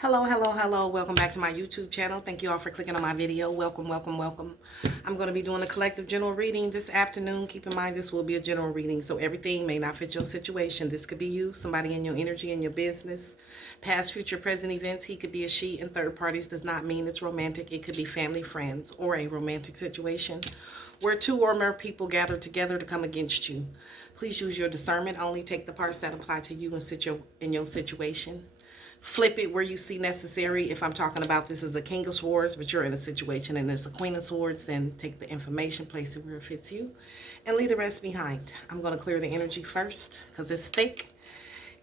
Hello, hello, hello. Welcome back to my YouTube channel. Thank you all for clicking on my video. Welcome, welcome, welcome. I'm going to be doing a collective general reading this afternoon. Keep in mind this will be a general reading, so everything may not fit your situation. This could be you, somebody in your energy, in your business, past, future, present events. He could be a she, and third parties does not mean it's romantic. It could be family, friends, or a romantic situation where two or more people gather together to come against you. Please use your discernment. Only take the parts that apply to you and in your situation. Flip it where you see necessary. If I'm talking about this is a King of Swords, but you're in a situation and it's a Queen of Swords, then take the information, place it where it fits you, and leave the rest behind. I'm going to clear the energy first because it's thick,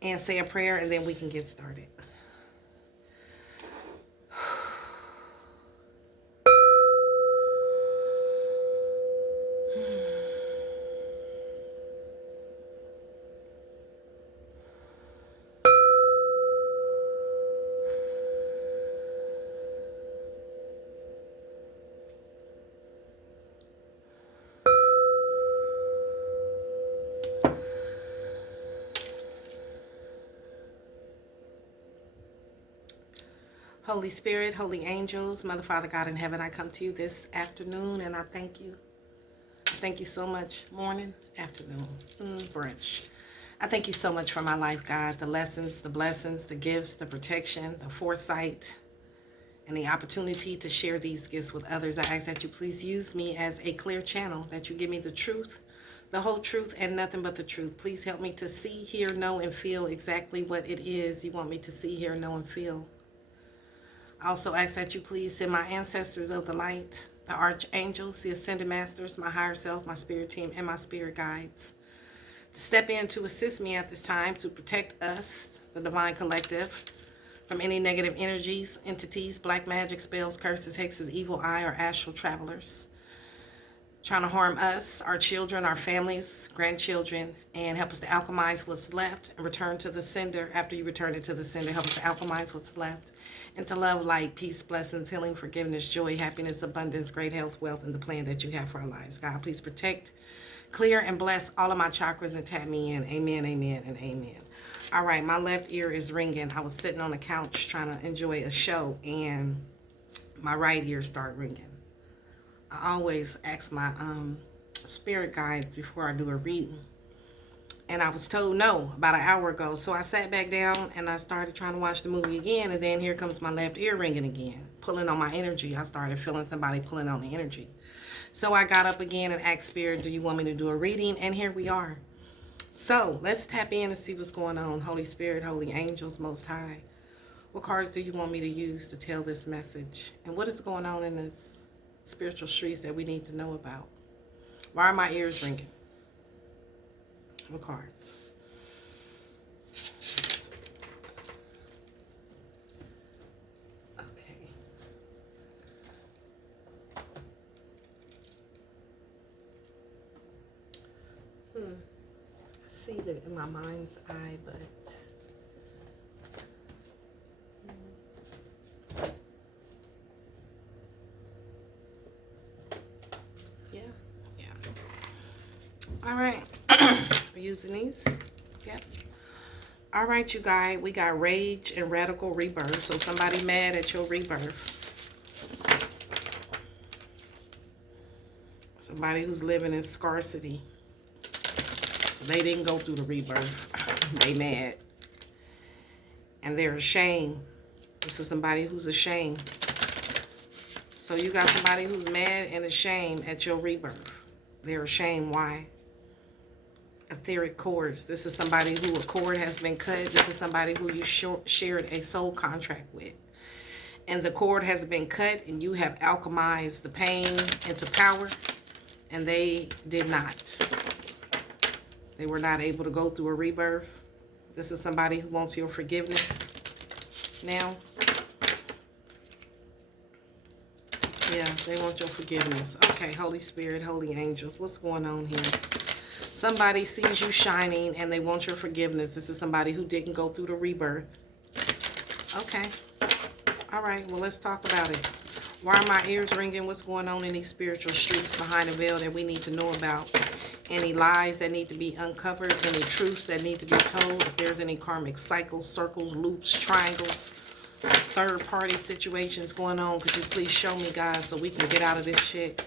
and say a prayer, and then we can get started. Holy Spirit, holy angels, Mother, Father, God in heaven, I come to you this afternoon, and I thank you. I thank you so much. Morning, afternoon, brunch. I thank you so much for my life, God. The lessons, the blessings, the gifts, the protection, the foresight, and the opportunity to share these gifts with others. I ask that you please use me as a clear channel, that you give me the truth, the whole truth, and nothing but the truth. Please help me to see, hear, know, and feel exactly what it is you want me to see, hear, know, and feel. I also ask that you please send my ancestors of the light, the archangels, the ascended masters, my higher self, my spirit team, and my spirit guides to step in to assist me at this time to protect us, the divine collective, from any negative energies, entities, black magic, spells, curses, hexes, evil eye, or astral travelers trying to harm us, our children, our families, grandchildren, and help us to alchemize what's left and return to the sender. After you return it to the sender, help us to alchemize what's left and to love, light, peace, blessings, healing, forgiveness, joy, happiness, abundance, great health, wealth, and the plan that you have for our lives. God, please protect, clear, and bless all of my chakras and tap me in. Amen, amen, and amen. All right, my left ear is ringing. I was sitting on the couch trying to enjoy a show, and my right ear started ringing. I always ask my spirit guides before I do a reading. And I was told no about an hour ago. So I sat back down and I started trying to watch the movie again. And then here comes my left ear ringing again, pulling on my energy. I started feeling somebody pulling on the energy. So I got up again and asked Spirit, do you want me to do a reading? And here we are. So let's tap in and see what's going on. Holy Spirit, holy angels, most high. What cards do you want me to use to tell this message? And what is going on in this spiritual streets that we need to know about? Why are my ears ringing? What cards? Okay. I see that in my mind's eye, but yeah. All right. We're using these. Yep. All right, you guys. We got rage and radical rebirth. So somebody mad at your rebirth. Somebody who's living in scarcity. They didn't go through the rebirth. They mad. And they're ashamed. This is somebody who's ashamed. So you got somebody who's mad and ashamed at your rebirth. They're ashamed. Why? Etheric cords. This is somebody who a cord has been cut. This is somebody who you shared a soul contract with. And the cord has been cut and you have alchemized the pain into power. And they did not. They were not able to go through a rebirth. This is somebody who wants your forgiveness now. Yeah, they want your forgiveness. Okay, Holy Spirit, holy angels, what's going on here? Somebody sees you shining and they want your forgiveness. This is somebody who didn't go through the rebirth. Okay. All right, well, let's talk about it. Why are my ears ringing? What's going on in these spiritual streets behind the veil that we need to know about? Any lies that need to be uncovered? Any truths that need to be told? If there's any karmic cycles, circles, loops, triangles, third party situations going on. Could you please show me, God, so we can get out of this shit?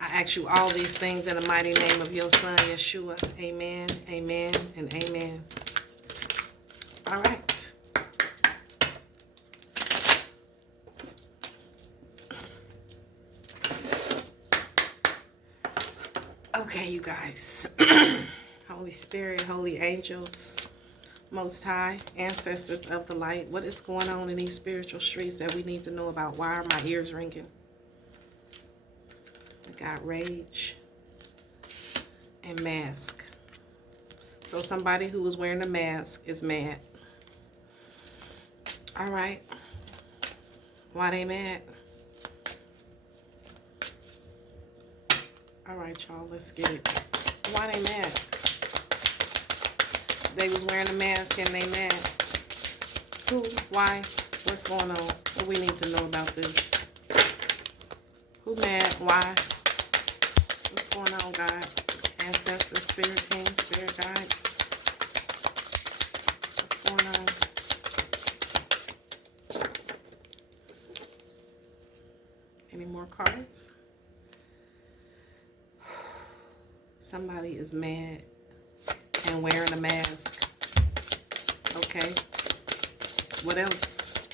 I ask you all these things in the mighty name of your son, Yeshua. Amen, amen, and amen. All right. Okay, you guys. Holy Spirit, holy angels, Most High, ancestors of the light. What is going on in these spiritual streets that we need to know about? Why are my ears ringing? We got rage and mask. So somebody who was wearing a mask is mad. All right. Why they mad? All right, y'all, let's get it. Why they mad? They was wearing a mask and they mad. Who? Why? What's going on? What we need to know about this? Who mad? Why? What's going on, God? Ancestors, spirit team, spirit guides. What's going on? Any more cards? Somebody is mad and wearing a mask. Okay. What else?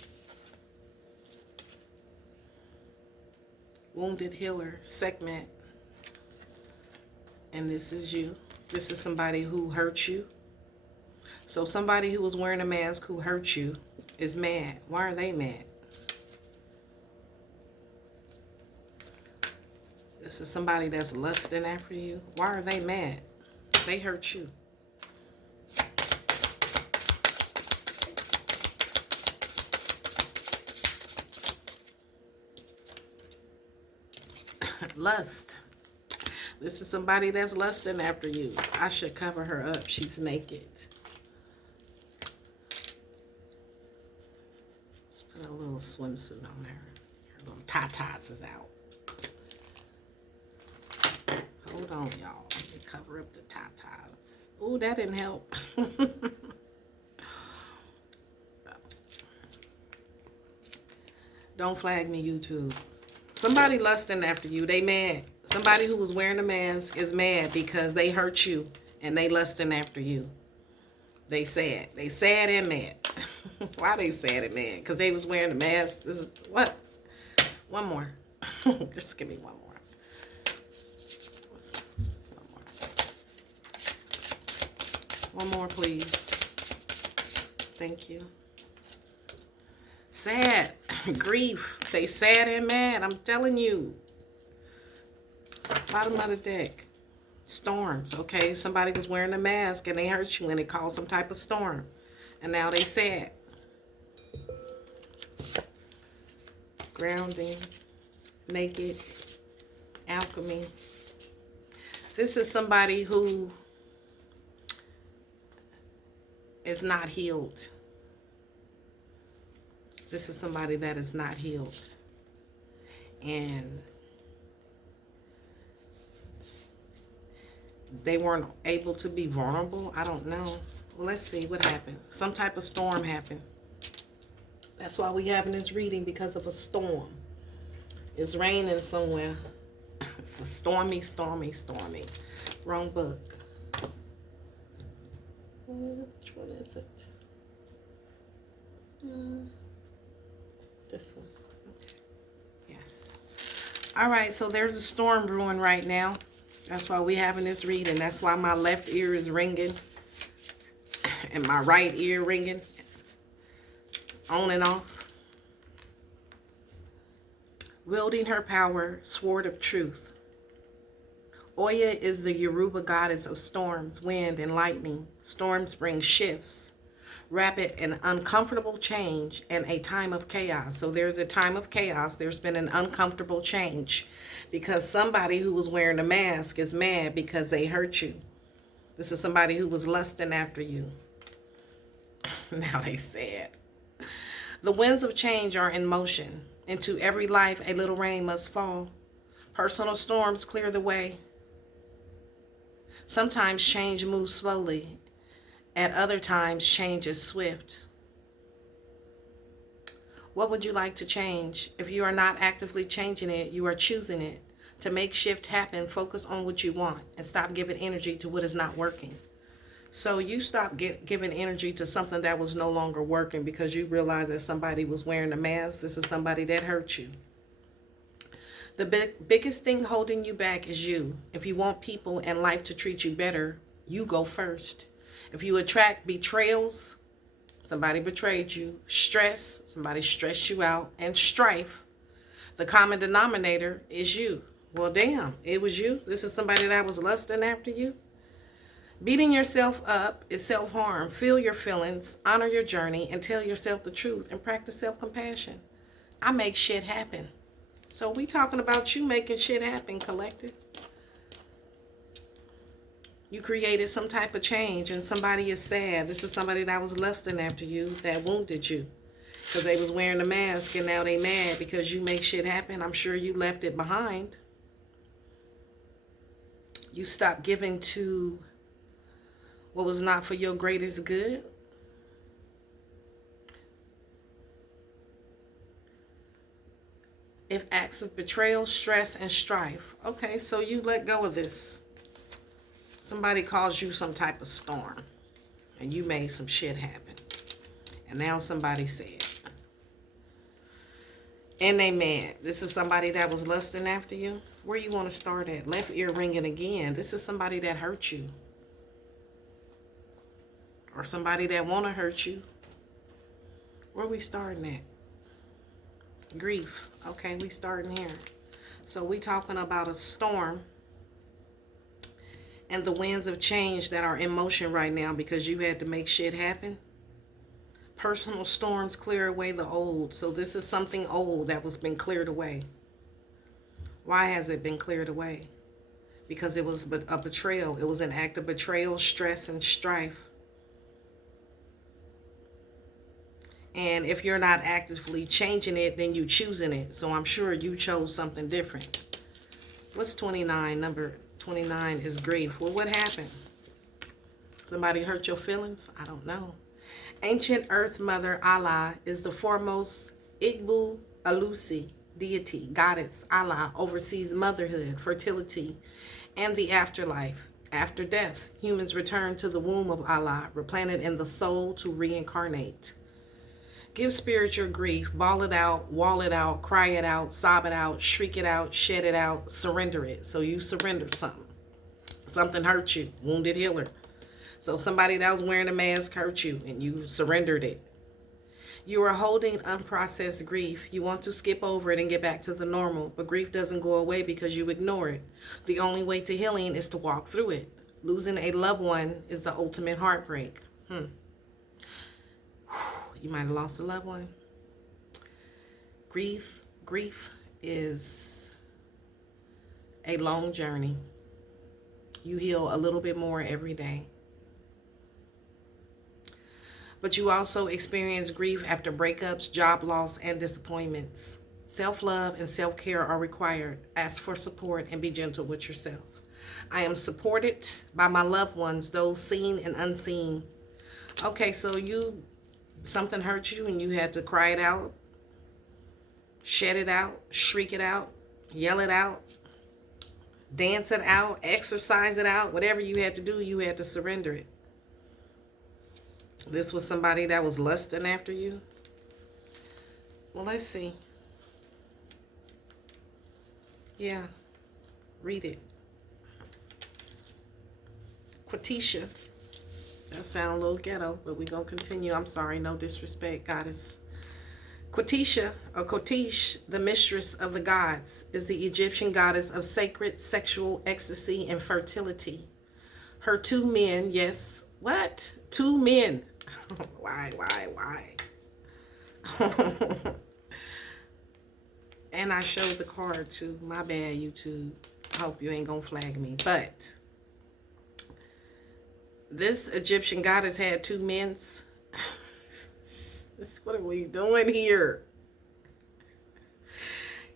Wounded healer segment. And this is you. This is somebody who hurt you. So somebody who was wearing a mask who hurt you is mad. Why are they mad? This is somebody that's lusting after you. Why are they mad? They hurt you. Lust. This is somebody that's lusting after you. I should cover her up. She's naked. Let's put a little swimsuit on her. Her little tatas is out. Hold on, y'all. Let me cover up the tatas. Ooh, that didn't help. Don't flag me, YouTube. Somebody lusting after you. They mad. Somebody who was wearing a mask is mad because they hurt you and they lusting after you. They sad. They sad and mad. Why they sad and mad? Because they was wearing a mask. This is, what? One more. Just give me one more. One more, please. Thank you. Sad. Grief. They sad and mad. I'm telling you. Bottom of the deck. Storms. Okay. Somebody was wearing a mask and they hurt you and it caused some type of storm. And now they sad. Grounding. Naked. Alchemy. This is somebody who is not healed. This is somebody that is not healed. And they weren't able to be vulnerable. I don't know. Let's see what happened. Some type of storm happened. That's why we having this reading, because of a storm. It's raining somewhere. It's a stormy, stormy, stormy. Wrong book. Which one is it? This one. Okay. Yes. All right, so there's a storm brewing right now. That's why we having this reading. That's why my left ear is ringing and my right ear ringing on and off. Wielding her power, sword of truth. Oya is the Yoruba goddess of storms, wind, and lightning. Storms bring shifts, rapid and uncomfortable change, and a time of chaos. So there's a time of chaos. There's been an uncomfortable change because somebody who was wearing a mask is mad because they hurt you. This is somebody who was lusting after you. Now they sad. The winds of change are in motion. Into every life, a little rain must fall. Personal storms clear the way. Sometimes change moves slowly. At other times, change is swift. What would you like to change? If you are not actively changing it, you are choosing it. To make shift happen, focus on what you want and stop giving energy to what is not working. So you stop giving energy to something that was no longer working because you realize that somebody was wearing a mask. This is somebody that hurt you. The biggest thing holding you back is you. If you want people and life to treat you better, you go first. If you attract betrayals, somebody betrayed you, stress, somebody stressed you out, and strife, the common denominator is you. Well, damn, it was you. This is somebody that was lusting after you. Beating yourself up is self-harm. Feel your feelings, honor your journey, and tell yourself the truth, and practice self-compassion. I make shit happen. So we talking about you making shit happen, collective. You created some type of change and somebody is sad. This is somebody that was lusting after you, that wounded you. Because they was wearing a mask and now they mad because you make shit happen. I'm sure you left it behind. You stopped giving to what was not for your greatest good. If acts of betrayal, stress, and strife. Okay, so you let go of this. Somebody caused you some type of storm and you made some shit happen. And now somebody said, and they mad. This is somebody that was lusting after you. Where you want to start at? Left ear ringing again. This is somebody that hurt you. Or somebody that want to hurt you. Where we starting at? Grief. Okay, we starting here. So we talking about a storm and the winds of change that are in motion right now because you had to make shit happen. Personal storms clear away the old. So this is something old that was been cleared away. Why has it been cleared away? Because it was a betrayal. It was an act of betrayal, stress, and strife. And if you're not actively changing it, then you choosing it. So I'm sure you chose something different. What's 29? Number 29 is grief. Well, what happened? Somebody hurt your feelings? I don't know. Ancient Earth Mother Allah is the foremost Igbo Alusi deity, goddess. Allah oversees motherhood, fertility, and the afterlife. After death, humans return to the womb of Allah, replanted in the soul to reincarnate. Give spirit your grief, bawl it out, wall it out, cry it out, sob it out, shriek it out, shed it out, surrender it. So you surrendered something. Something hurt you, wounded healer. So somebody that was wearing a mask hurt you and you surrendered it. You are holding unprocessed grief. You want to skip over it and get back to the normal, but grief doesn't go away because you ignore it. The only way to healing is to walk through it. Losing a loved one is the ultimate heartbreak. You might have lost a loved one. Grief is a long journey. You heal a little bit more every day. But you also experience grief after breakups, job loss, and disappointments. Self-love and self-care are required. Ask for support and be gentle with yourself. I am supported by my loved ones, those seen and unseen. Okay, so something hurt you and you had to cry it out, shed it out, shriek it out, yell it out, dance it out, exercise it out. Whatever you had to do, you had to surrender it. This was somebody that was lusting after you. Well, let's see. Yeah, read it. Quatisha. That sounds a little ghetto, but we're going to continue. I'm sorry, no disrespect, goddess. Quatisha, or Kotish, the mistress of the gods, is the Egyptian goddess of sacred sexual ecstasy and fertility. Her 2 men, yes, what? 2 men. Why? And I showed the card too. My bad, YouTube. I hope you ain't gonna flag me. But this Egyptian goddess had 2 men. What are we doing here?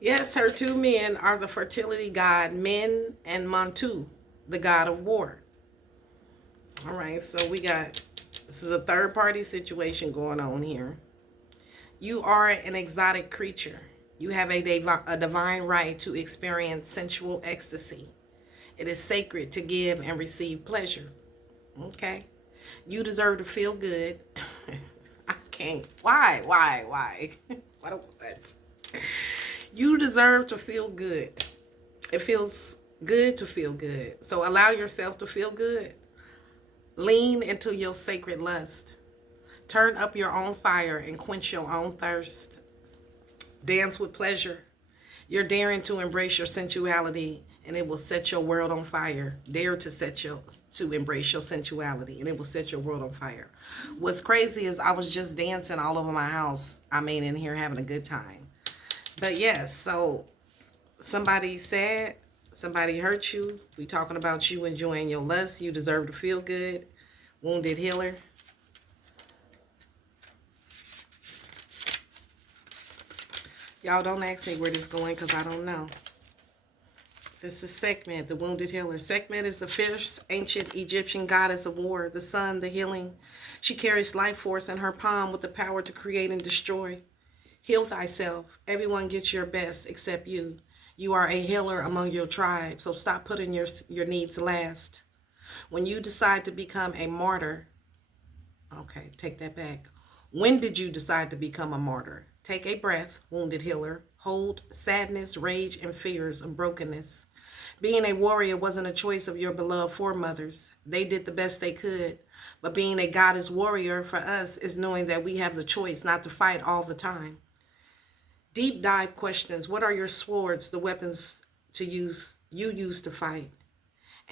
Yes, her 2 men are the fertility god Men and Montu, the god of war. All right, so this is a third party situation going on here. You are an exotic creature. You have a divine right to experience sensual ecstasy. It is sacred to give and receive pleasure. Okay? You deserve to feel good. I can't. Why? What? You deserve to feel good. It feels good to feel good. So allow yourself to feel good. Lean into your sacred lust. Turn up your own fire and quench your own thirst. Dance with pleasure. You're daring to embrace your sensuality and it will set your world on fire. Dare to embrace your sensuality and it will set your world on fire. What's crazy is I was just dancing all over my house. I mean, in here having a good time. But yes, so somebody sad, somebody hurt you. We talking about you enjoying your lust. You deserve to feel good. Wounded healer. Y'all don't ask me where this is going because I don't know. This is Sekhmet, the wounded healer. Sekhmet is the fierce, ancient Egyptian goddess of war, the sun, the healing. She carries life force in her palm with the power to create and destroy. Heal thyself. Everyone gets your best except you. You are a healer among your tribe, so stop putting your needs last. When you decide to become a martyr, okay, take that back. When did you decide to become a martyr? Take a breath, wounded healer. Hold sadness, rage, and fears of brokenness. Being a warrior wasn't a choice of your beloved foremothers. They did the best they could. But being a goddess warrior for us is knowing that we have the choice not to fight all the time. Deep dive questions. What are your swords, the weapons you use to fight?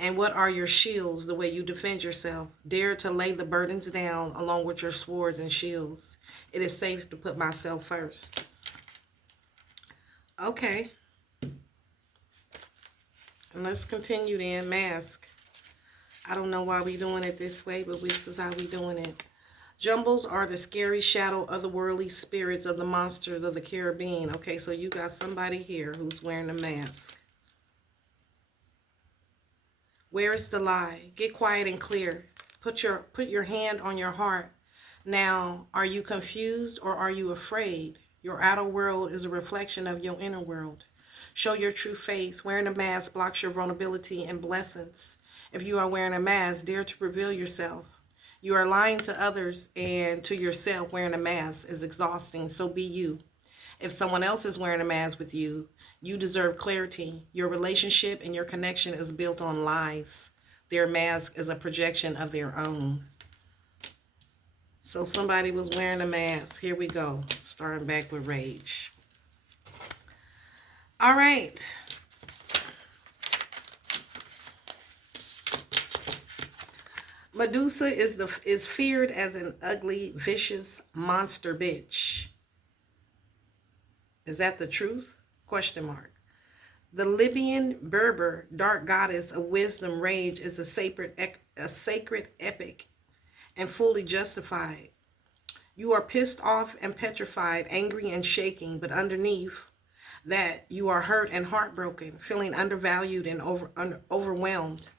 And what are your shields, the way you defend yourself? Dare to lay the burdens down along with your swords and shields. It is safe to put myself first. Okay. And let's continue then. Mask. I don't know why we doing it this way, but this is how we doing it. Jumbles are the scary shadow otherworldly spirits of the monsters of the Caribbean. Okay, so you got somebody here who's wearing a mask. Where is the lie? Get quiet and clear. Put your hand on your heart. Now, are you confused or are you afraid? Your outer world is a reflection of your inner world. Show your true face. Wearing a mask blocks your vulnerability and blessings. If you are wearing a mask, dare to reveal yourself. You are lying to others and to yourself. Wearing a mask is exhausting, so be you. If someone else is wearing a mask with you, you deserve clarity. Your relationship and your connection is built on lies. Their mask is a projection of their own. So somebody was wearing a mask. Here we go. Starting back with rage. All right. Medusa is feared as an ugly, vicious monster bitch. Is that the truth? Question mark. The Libyan Berber dark goddess of wisdom rage is a sacred epic and fully justified. You are pissed off and petrified, angry and shaking, but underneath that you are hurt and heartbroken, feeling undervalued and overwhelmed.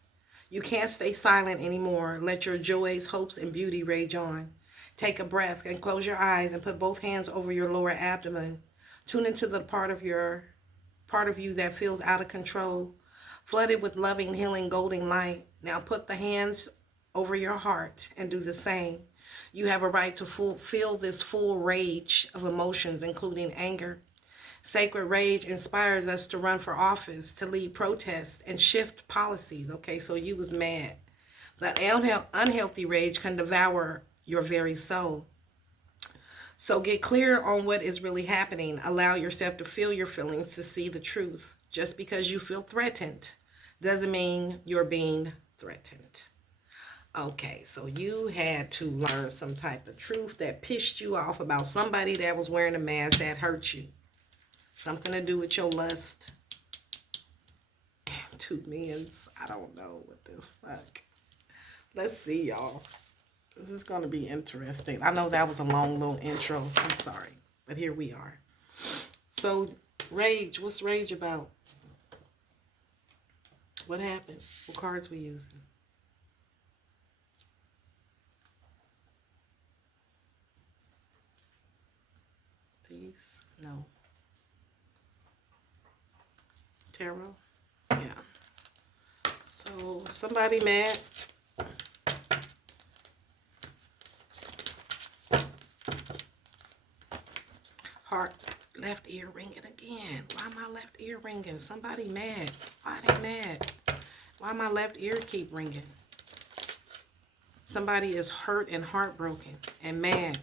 You can't stay silent anymore. Let your joys, hopes, and beauty rage on. Take a breath and close your eyes and put both hands over your lower abdomen. Tune into the part of you that feels out of control, flooded with loving, healing, golden light. Now put the hands over your heart and do the same. You have a right to feel this full rage of emotions, including anger. Sacred rage inspires us to run for office, to lead protests, and shift policies. Okay, so you was mad. That unhealthy rage can devour your very soul. So get clear on what is really happening. Allow yourself to feel your feelings, to see the truth. Just because you feel threatened doesn't mean you're being threatened. Okay, so you had to learn some type of truth that pissed you off about somebody that was wearing a mask that hurt you. Something to do with your lust. 2 men's. I don't know what the fuck. Let's see, y'all. This is going to be interesting. I know that was a long little intro. I'm sorry. But here we are. So, rage. What's rage about? What happened? What cards we using? these? No. Tarot? Yeah. So somebody mad. Heart, left ear ringing again. Why my left ear ringing? Somebody mad. Why they mad? Why my left ear keep ringing? Somebody is hurt and heartbroken and mad.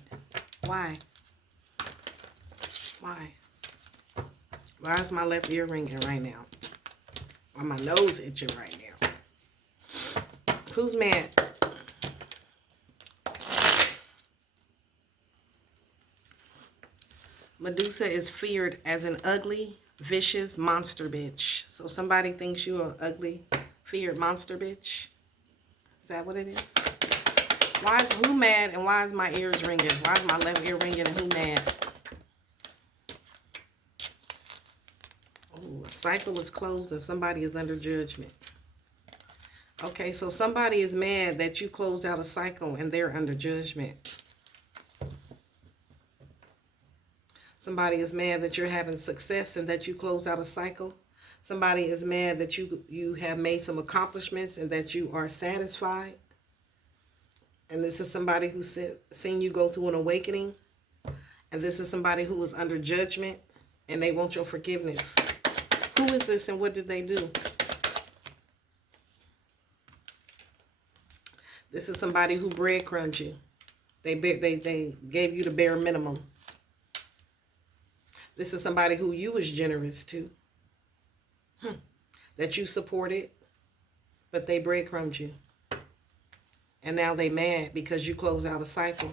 Why? Why? Why is my left ear ringing right now? Why my nose itching right now? Who's mad? Medusa is feared as an ugly, vicious monster bitch. So somebody thinks you're an ugly, feared monster bitch. Is that what it is? Why is who mad and why is my ears ringing? Why is my left ear ringing and who mad? Oh, a cycle is closed and somebody is under judgment. Okay, so somebody is mad that you closed out a cycle and they're under judgment. Somebody is mad that you're having success and that you close out a cycle. Somebody is mad that you have made some accomplishments and that you are satisfied. And this is somebody who's seen you go through an awakening. And this is somebody who was under judgment and they want your forgiveness. Who is this and what did they do? This is somebody who breadcrumbed you. They gave you the bare minimum. This is somebody who you was generous to. That you supported, but they breadcrumbed you. And now they mad because you close out a cycle.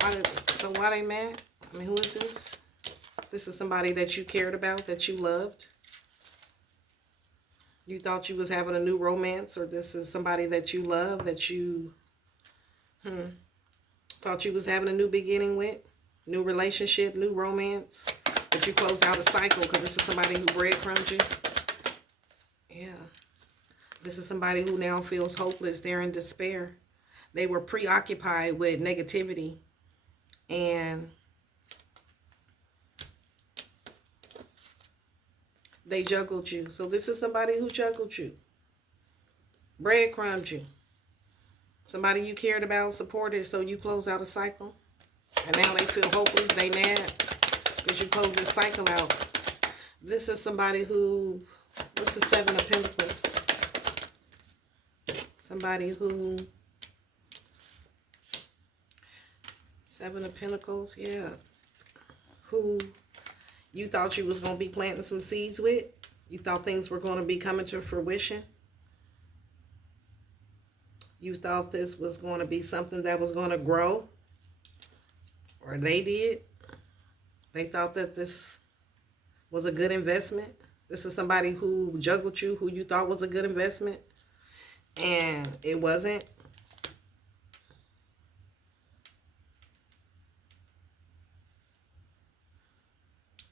Why they mad? I mean, who is this? This is somebody that you cared about, that you loved. You thought you was having a new romance, or this is somebody that you love, that you thought you was having a new beginning with. New relationship, new romance. But you close out a cycle because this is somebody who breadcrumbed you. Yeah. This is somebody who now feels hopeless. They're in despair. They were preoccupied with negativity. And they juggled you. So this is somebody who juggled you. Breadcrumbed you. Somebody you cared about, supported, so you close out a cycle. And now they feel hopeless. They mad because you close this cycle out. This is somebody who, what's the Seven of Pentacles? Somebody who, Seven of Pentacles, yeah. Who you thought you was going to be planting some seeds with. You thought things were going to be coming to fruition. You thought this was going to be something that was going to grow. Or they did. They thought that this was a good investment. This is somebody who juggled you, who you thought was a good investment. And it wasn't.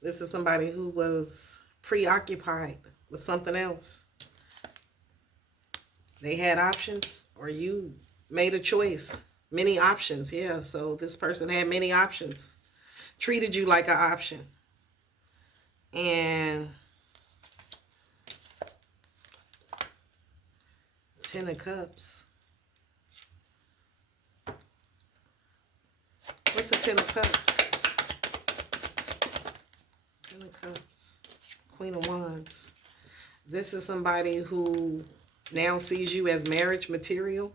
This is somebody who was preoccupied with something else. They had options, or you made a choice. Many options, yeah. So this person had many options. Treated you like an option. And Ten of Cups. What's the Ten of Cups? Ten of Cups. Queen of Wands. This is somebody who now sees you as marriage material.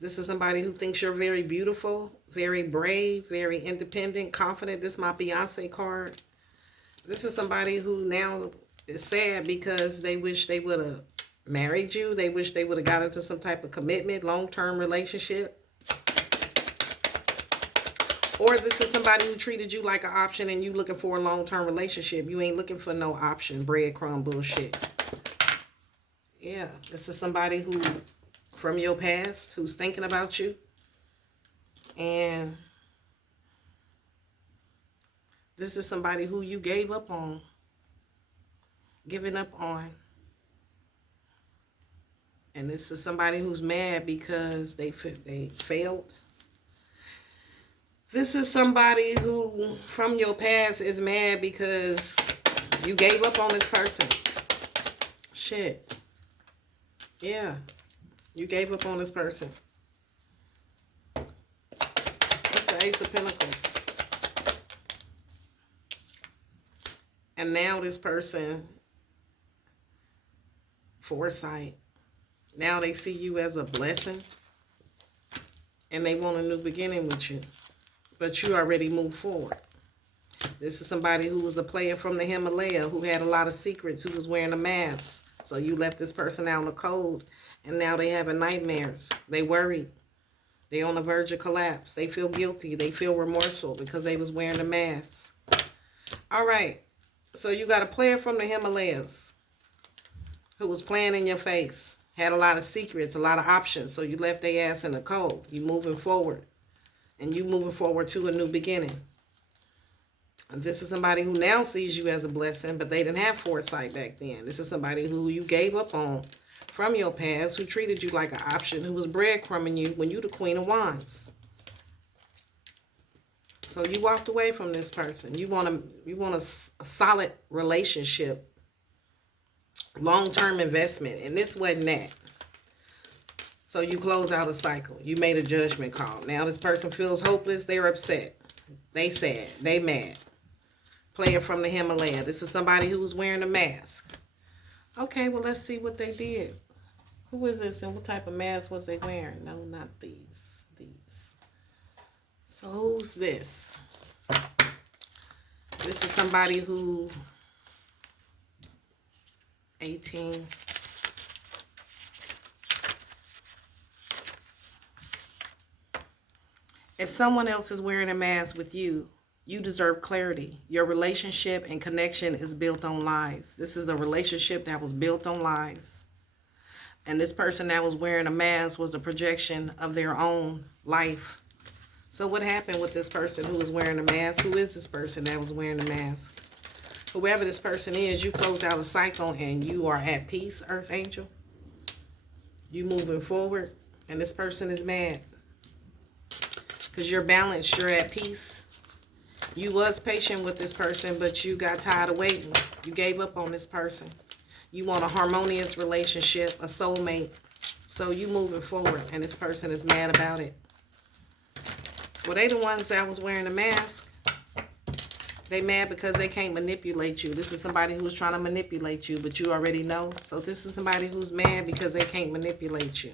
This is somebody who thinks you're very beautiful, very brave, very independent, confident. This is my Beyonce card. This is somebody who now is sad because they wish they would have married you. They wish they would have got into some type of commitment, long-term relationship. Or this is somebody who treated you like an option and you looking for a long-term relationship. You ain't looking for no option, breadcrumb bullshit. Yeah, this is somebody who, from your past, who's thinking about you. And this is somebody who you gave up on. Giving up on. And this is somebody who's mad because they failed. This is somebody who, from your past, is mad because you gave up on this person. Shit. Yeah. You gave up on this person. It's the Ace of Pentacles. And now this person, foresight. Now they see you as a blessing. And they want a new beginning with you. But you already moved forward. This is somebody who was a player from the Himalaya, who had a lot of secrets, who was wearing a mask. So you left this person out in the cold. And now they having nightmares. They worried. They on the verge of collapse. They feel guilty. They feel remorseful because they was wearing a mask. All right. So you got a player from the Himalayas who was playing in your face. Had a lot of secrets, a lot of options. So you left their ass in the cold. You moving forward. And you moving forward to a new beginning. And this is somebody who now sees you as a blessing, but they didn't have foresight back then. This is somebody who you gave up on from your past, who treated you like an option, who was breadcrumbing you when you the Queen of Wands. So you walked away from this person. You want a solid relationship, long-term investment, and this wasn't that. So you close out a cycle. You made a judgment call. Now this person feels hopeless. They're upset. They sad. They mad. Player from the Himalaya. This is somebody who was wearing a mask. Okay, well, let's see what they did. Who is this and what type of mask was they wearing? No, not these. So who's this? This is somebody who 18. If someone else is wearing a mask with you, you deserve clarity. Your relationship and connection is built on lies. This is a relationship that was built on lies. And this person that was wearing a mask was a projection of their own life. So what happened with this person who was wearing a mask? Who is this person that was wearing a mask? Whoever this person is, you closed out a cycle and you are at peace, Earth Angel. You moving forward, and this person is mad. Because you're balanced, you're at peace. You was patient with this person, but you got tired of waiting. You gave up on this person. You want a harmonious relationship, a soulmate. So you moving forward, and this person is mad about it. Well, they the ones that was wearing a mask. They mad because they can't manipulate you. This is somebody who's trying to manipulate you, but you already know. So this is somebody who's mad because they can't manipulate you.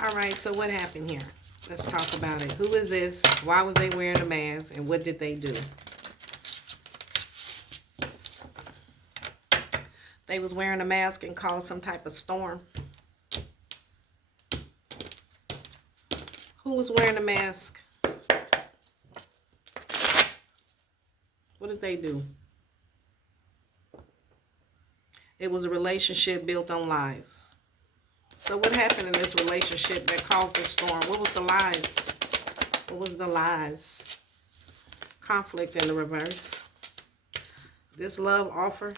All right, so what happened here? Let's talk about it. Who is this? Why was they wearing a mask? And what did they do? They was wearing a mask and caused some type of storm. Who was wearing a mask? What did they do? It was a relationship built on lies. So what happened in this relationship that caused the storm? What was the lies? What was the lies? Conflict in the reverse. This love offer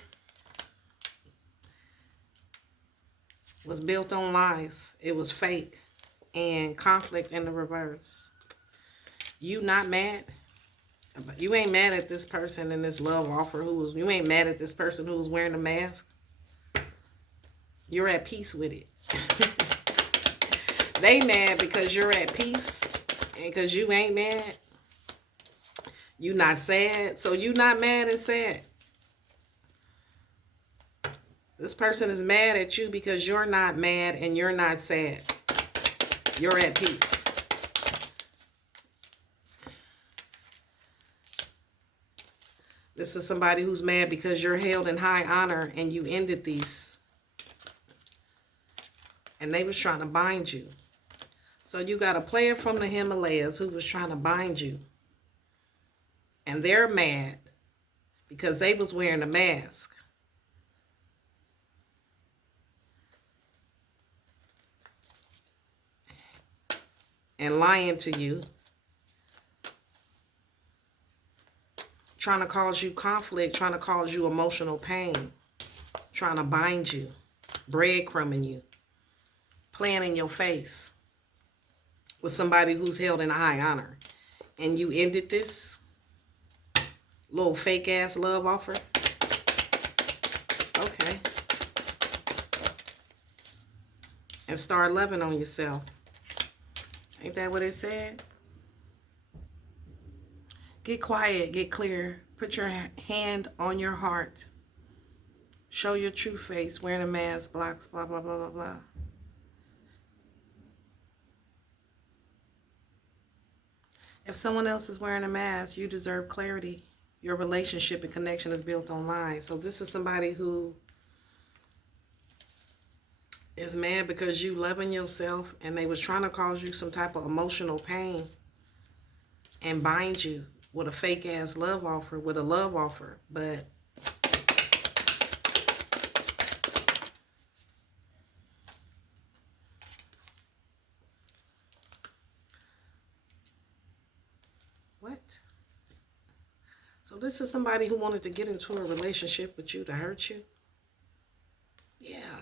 was built on lies. It was fake. And conflict in the reverse. You not mad? You ain't mad at this person in this love offer you ain't mad at this person who was wearing a mask. You're at peace with it. They mad because you're at peace. And because you ain't mad. You not sad. So you not mad and sad. This person is mad at you because you're not mad and you're not sad. You're at peace. This is somebody who's mad because you're held in high honor and you ended these. And they was trying to bind you. So you got a player from the Himalayas who was trying to bind you. And they're mad because they was wearing a mask. And lying to you. Trying to cause you conflict, trying to cause you emotional pain. Trying to bind you. Breadcrumbing you. Playing in your face. with somebody who's held in high honor. And you ended this little fake ass love offer. Okay. And start loving on yourself. Ain't that what it said? Get quiet, get clear. Put your hand on your heart. Show your true face. Wearing a mask blocks, blah, blah, blah, blah, blah. If someone else is wearing a mask, you deserve clarity. Your relationship and connection is built on lies. So this is somebody who is mad because you loving yourself and they was trying to cause you some type of emotional pain and bind you with a fake ass love offer, with a love offer. But what? So this is somebody who wanted to get into a relationship with you to hurt you? Yeah.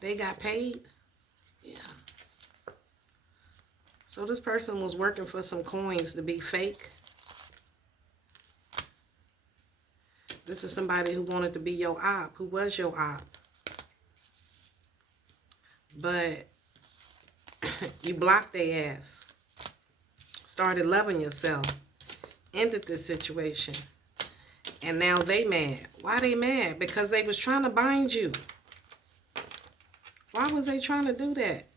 They got paid? Yeah. So this person was working for some coins to be fake. This is somebody who wanted to be your op, who was your op. But you blocked their ass. Started loving yourself. Ended this situation. And now they mad. Why they mad? Because they was trying to bind you. Why was they trying to do that?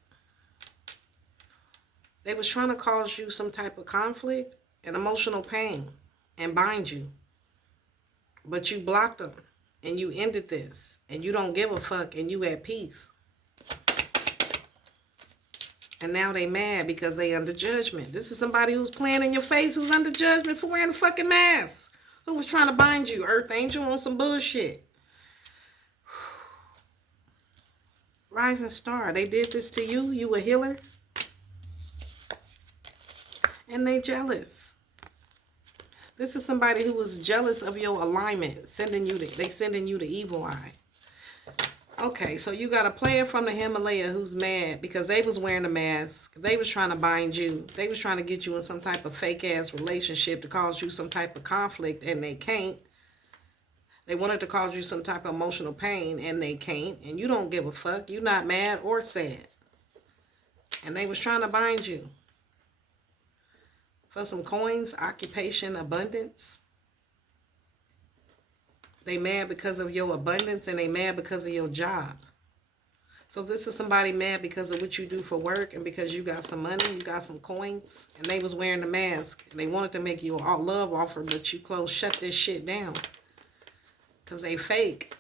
They was trying to cause you some type of conflict and emotional pain and bind you. But you blocked them and you ended this and you don't give a fuck and you at peace. And now they mad because they under judgment. This is somebody who's playing in your face, who's under judgment for wearing a fucking mask. Who was trying to bind you, Earth Angel, on some bullshit. Rising star, they did this to you. You a healer. And they jealous. This is somebody who was jealous of your alignment, sending you the evil eye. Okay, so you got a player from the Himalaya who's mad because they was wearing a mask. They was trying to bind you. They was trying to get you in some type of fake ass relationship to cause you some type of conflict, and they can't. They wanted to cause you some type of emotional pain, and they can't. And you don't give a fuck. You not mad or sad. And they was trying to bind you for some coins, occupation, abundance. They mad because of your abundance, and they mad because of your job. So this is somebody mad because of what you do for work and because you got some money, you got some coins, and they was wearing the mask. And they wanted to make you a love offer, but you shut this shit down. Because they fake.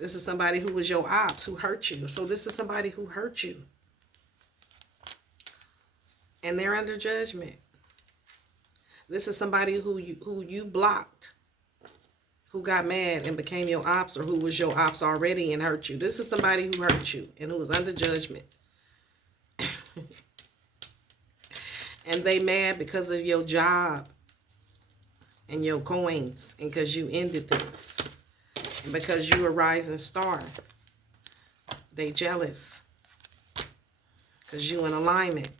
This is somebody who was your ops, who hurt you. So this is somebody who hurt you. And they're under judgment. This is somebody who you blocked, who got mad and became your ops, or who was your ops already and hurt you. This is somebody who hurt you and who was under judgment. And they mad because of your job and your coins, and because you ended this, and because you a rising star. They jealous because you in alignment.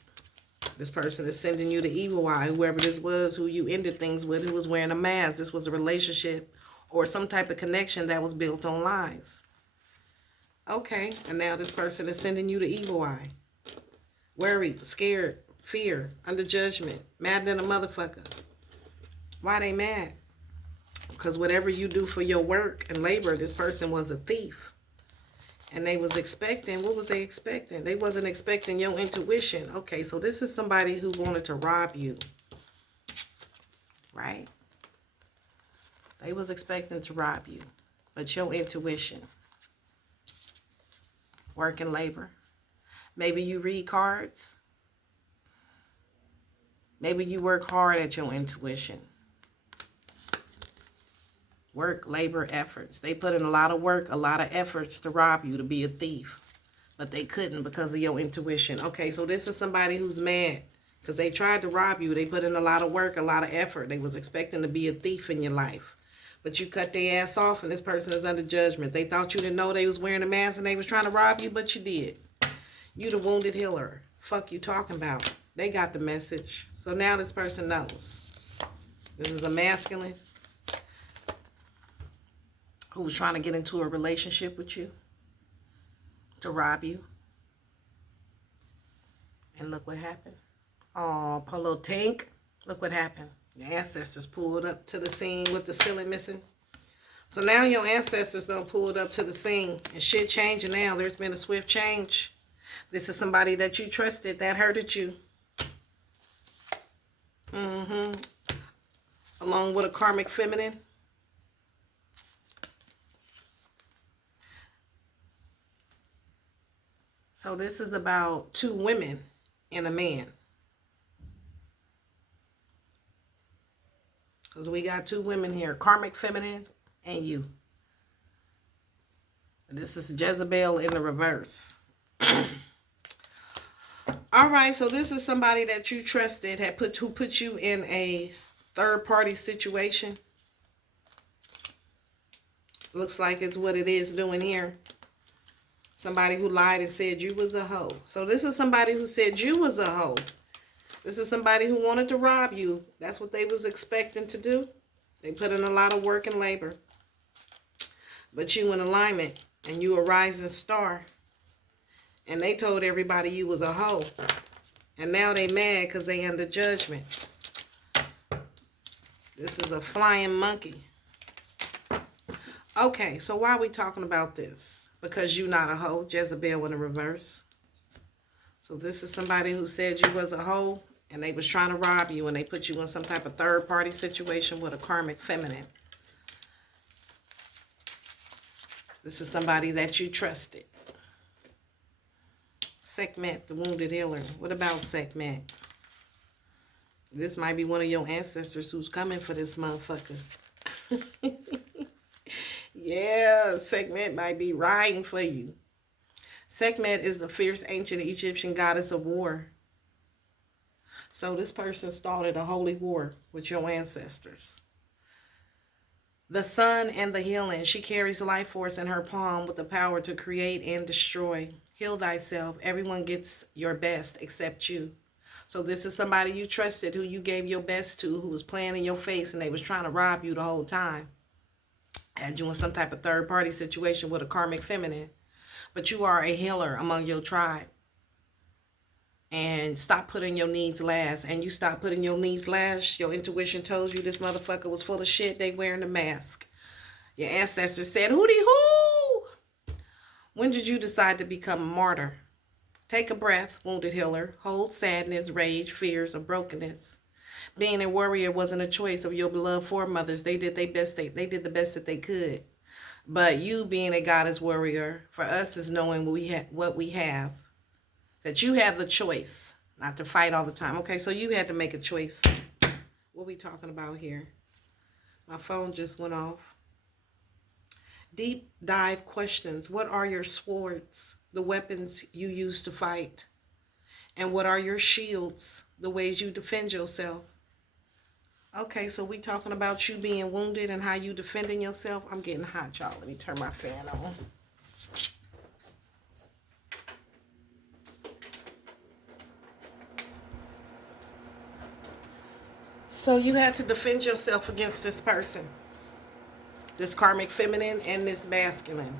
This person is sending you the evil eye. Whoever this was who you ended things with, who was wearing a mask. This was a relationship or some type of connection that was built on lies. Okay, and now this person is sending you the evil eye. Worried, scared, fear, under judgment, mad than a motherfucker. Why they mad? Because whatever you do for your work and labor, this person was a thief. And they was expecting, what was they expecting? They wasn't expecting your intuition. Okay, so this is somebody who wanted to rob you. Right? They was expecting to rob you. But your intuition. Work and labor. Maybe you read cards. Maybe you work hard at your intuition. Work, labor, efforts. They put in a lot of work, a lot of efforts to rob you, to be a thief. But they couldn't because of your intuition. Okay, so this is somebody who's mad because they tried to rob you. They put in a lot of work, a lot of effort. They was expecting to be a thief in your life. But you cut their ass off, and this person is under judgment. They thought you didn't know they was wearing a mask and they was trying to rob you, but you did. You the wounded healer. Fuck you talking about. They got the message. So now this person knows. This is a masculine who was trying to get into a relationship with you to rob you. And look what happened. Oh, Polo Tank. Look what happened. Your ancestors pulled up to the scene with the ceiling missing. So now your ancestors done pulled up to the scene. And shit changing now. There's been a swift change. This is somebody that you trusted that hurted you. Along with a karmic feminine. So this is about two women and a man. Because we got two women here. Karmic feminine and you. And this is Jezebel in the reverse. All right, so this is somebody that you trusted who put you in a third-party situation. Looks like it's what it is doing here. Somebody who lied and said you was a hoe. So this is somebody who said you was a hoe. This is somebody who wanted to rob you. That's what they was expecting to do. They put in a lot of work and labor. But you in alignment and you a rising star. And they told everybody you was a hoe. And now they mad because they under judgment. This is a flying monkey. Okay, so why are we talking about this? Because you not a hoe. Jezebel in the reverse. So this is somebody who said you was a hoe. And they was trying to rob you. And they put you in some type of third-party situation with a karmic feminine. This is somebody that you trusted. Sekhmet, the wounded healer. What about Sekhmet? This might be one of your ancestors who's coming for this motherfucker. Yeah, Sekhmet might be riding for you. Sekhmet is the fierce ancient Egyptian goddess of war. So this person started a holy war with your ancestors. The sun and the healing. She carries life force in her palm with the power to create and destroy. Heal thyself. Everyone gets your best except you. So this is somebody you trusted, who you gave your best to, who was playing in your face and they was trying to rob you the whole time. Had you in some type of third-party situation with a karmic feminine. But you are a healer among your tribe. And stop putting your needs last. And you stop putting your needs last. Your intuition told you this motherfucker was full of shit. They wearing the mask. Your ancestors said, hootie hoo. When did you decide to become a martyr? Take a breath, wounded healer. Hold sadness, rage, fears, or brokenness. Being a warrior wasn't a choice of your beloved foremothers. They did their best. They did the best that they could. But you being a goddess warrior, for us, is knowing what we have. That you have the choice not to fight all the time. Okay, so you had to make a choice. What are we talking about here? My phone just went off. Deep dive questions. What are your swords? The weapons you use to fight. And what are your shields? The ways you defend yourself. Okay, so we talking about you being wounded and how you defending yourself. I'm getting hot, y'all. Let me turn my fan on. So you had to defend yourself against this person. This karmic feminine and this masculine.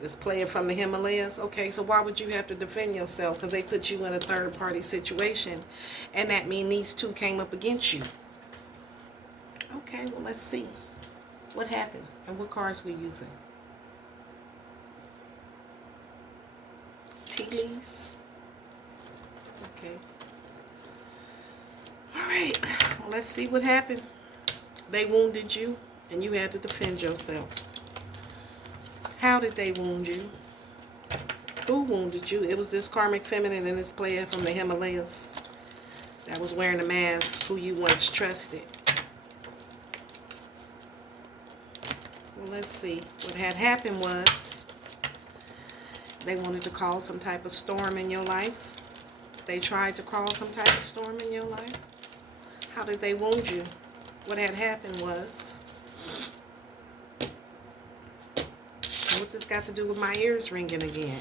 This player from the Himalayas. Okay, so why would you have to defend yourself? Because they put you in a third-party situation. And that means these two came up against you. Okay, well, let's see. What happened? And what cards we using? Tea leaves. Okay. All right. Well, let's see what happened. They wounded you, and you had to defend yourself. How did they wound you? Who wounded you? It was this karmic feminine and this player from the Himalayas that was wearing a mask, who you once trusted. Well, let's see. What had happened was they wanted to cause some type of storm in your life. They tried to cause some type of storm in your life. How did they wound you? What had happened was... What this got to do with my ears ringing again?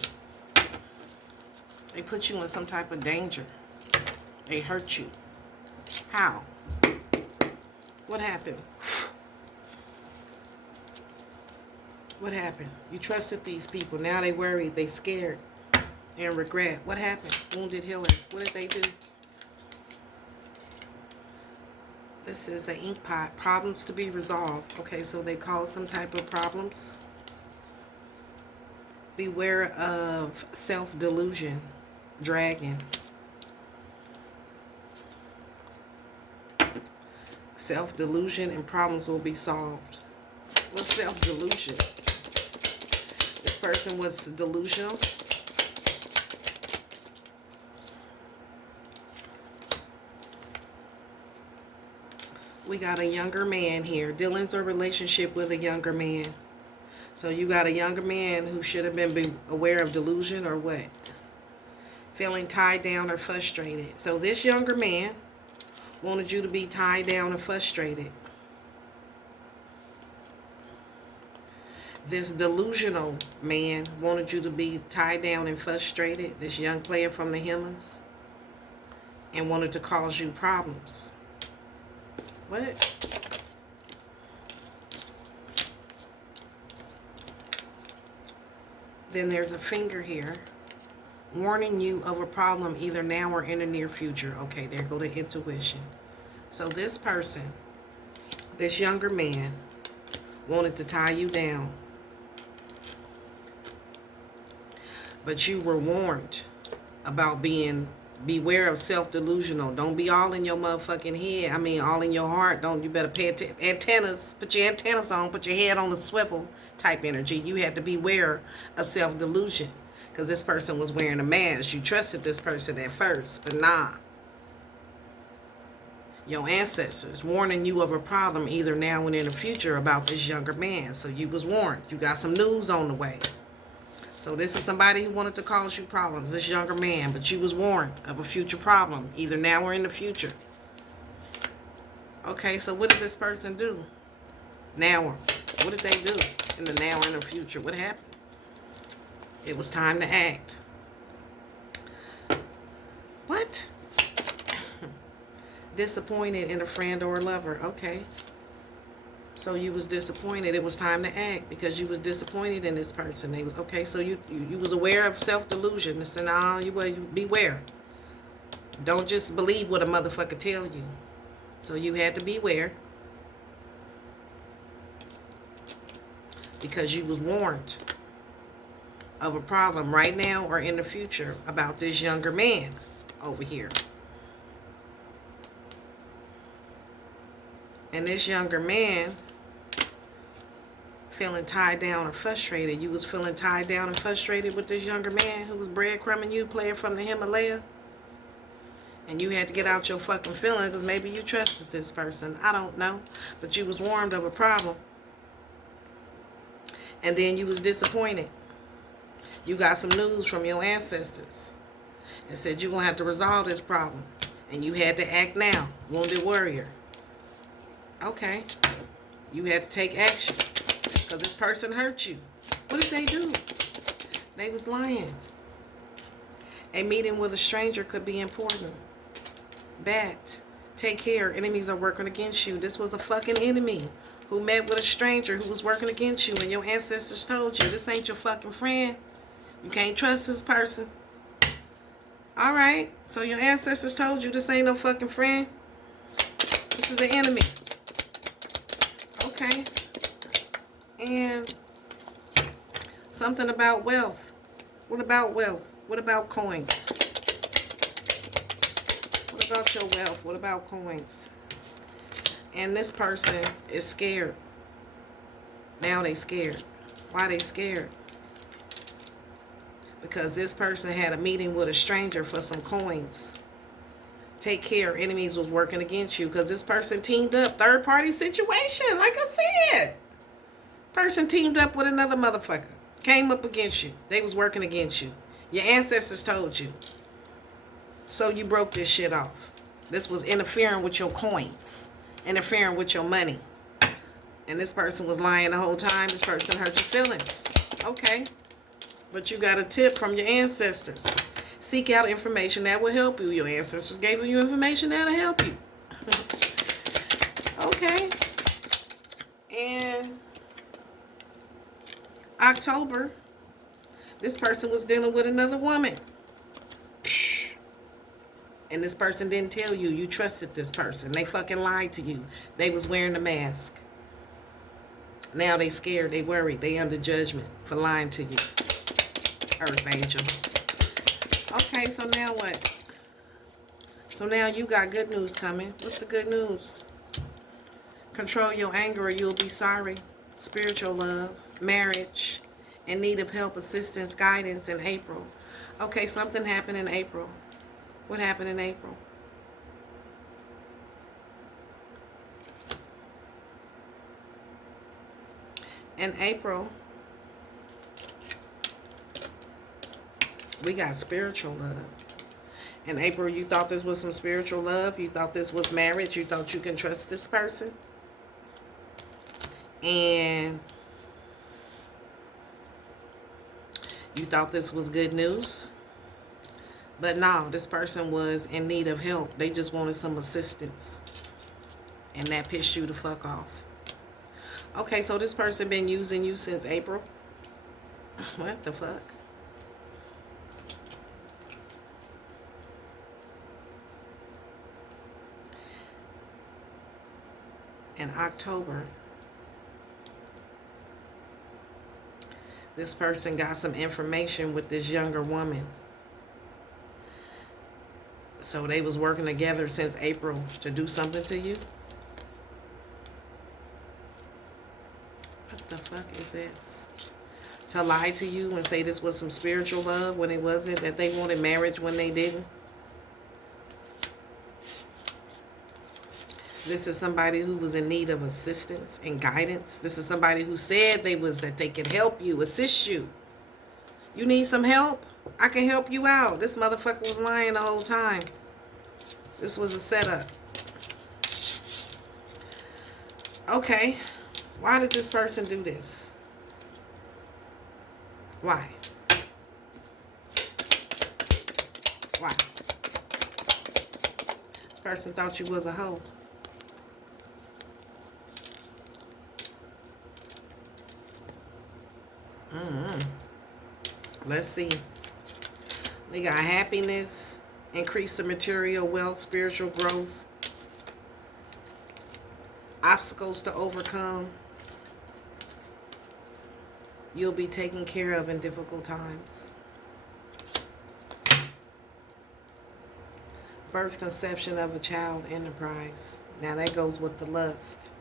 They put you in some type of danger. They hurt you. How? What happened? What happened? You trusted these people. Now they worried. They scared and regret. What happened? Wounded healer. What did they do? This is an ink pot. Problems to be resolved. Okay, so they caused some type of problems. Beware of self-delusion. Dragon. Self-delusion and problems will be solved. What's self-delusion? This person was delusional. We got a younger man here. Dealings or relationship with a younger man. So you got a younger man who should have been aware of delusion or what? Feeling tied down or frustrated. So this younger man wanted you to be tied down and frustrated. This delusional man wanted you to be tied down and frustrated. This young player from the Himmers. And wanted to cause you problems. What? Then there's a finger here. Warning you of a problem either now or in the near future. Okay, there go the intuition. So this person, this younger man, wanted to tie you down. But you were warned about beware of self-delusional. Don't be all in your motherfucking head. I mean, all in your heart. You better pay attention. Antennas. Put your antennas on. Put your head on the swivel type energy. You had to beware of self-delusion. Because this person was wearing a mask. You trusted this person at first. But nah. Your ancestors warning you of a problem either now and in the future about this younger man. So you was warned. You got some news on the way. So this is somebody who wanted to cause you problems, this younger man, but you was warned of a future problem, either now or in the future. Okay, so what did this person do? Now, what did they do in the now or in the future? What happened? It was time to act. What? Disappointed in a friend or a lover. Okay. So you was disappointed. It was time to act because you was disappointed in this person. They was okay. So you was aware of self-delusion. And said, "Nah, you beware. Don't just believe what a motherfucker tell you." So you had to beware because you was warned of a problem right now or in the future about this younger man over here. And this younger man feeling tied down or frustrated. You was feeling tied down and frustrated with this younger man who was breadcrumbing you, player from the Himalaya. And you had to get out your fucking feelings because maybe you trusted this person. I don't know. But you was warned of a problem. And then you was disappointed. You got some news from your ancestors. And said you're going to have to resolve this problem. And you had to act now. Wounded warrior. Okay. You had to take action. Because this person hurt you. What did they do? They was lying. A meeting with a stranger could be important. Bat. Take care. Enemies are working against you. This was a fucking enemy who met with a stranger who was working against you. And your ancestors told you, this ain't your fucking friend. You can't trust this person. Alright. So your ancestors told you this ain't no fucking friend. This is an enemy. Okay. And something about wealth. What about wealth? What about coins? What about your wealth? What about coins? And this person is scared. Now they scared. Why they scared? Because this person had a meeting with a stranger for some coins. Take care. Enemies was working against you because this person teamed up. Third party situation. Like I said. Person teamed up with another motherfucker. Came up against you. They was working against you. Your ancestors told you. So you broke this shit off. This was interfering with your coins. Interfering with your money. And this person was lying the whole time. This person hurt your feelings. Okay. But you got a tip from your ancestors. Seek out information that will help you. Your ancestors gave you information that'll help you. Okay. And October, this person was dealing with another woman. And this person didn't tell you. You trusted this person. They fucking lied to you. They was wearing a mask. Now they scared. They worried. They under judgment for lying to you. Earth angel. Okay, so now what? So now you got good news coming. What's the good news? Control your anger or you'll be sorry. Spiritual love. Marriage. In need of help, assistance, guidance in April. Okay, something happened in April. What happened in April? In April, we got spiritual love. In April, you thought this was some spiritual love. You thought this was marriage. You thought you can trust this person. And you thought this was good news. But no, this person was in need of help. They just wanted some assistance. And that pissed you the fuck off. Okay, so this person been using you since April? What the fuck? In October, this person got some information with this younger woman. So they was working together since April to do something to you? What the fuck is this? To lie to you and say this was some spiritual love when it wasn't, that they wanted marriage when they didn't? This is somebody who was in need of assistance and guidance. This is somebody who said that they could help you, assist you. You need some help? I can help you out. This motherfucker was lying the whole time. This was a setup. Okay. Why did this person do this? Why? Why? This person thought you was a hoe. Let's see. We got happiness, increase the material wealth, spiritual growth, obstacles to overcome. You'll be taken care of in difficult times. Birth, conception of a child, enterprise. Now that goes with the lust.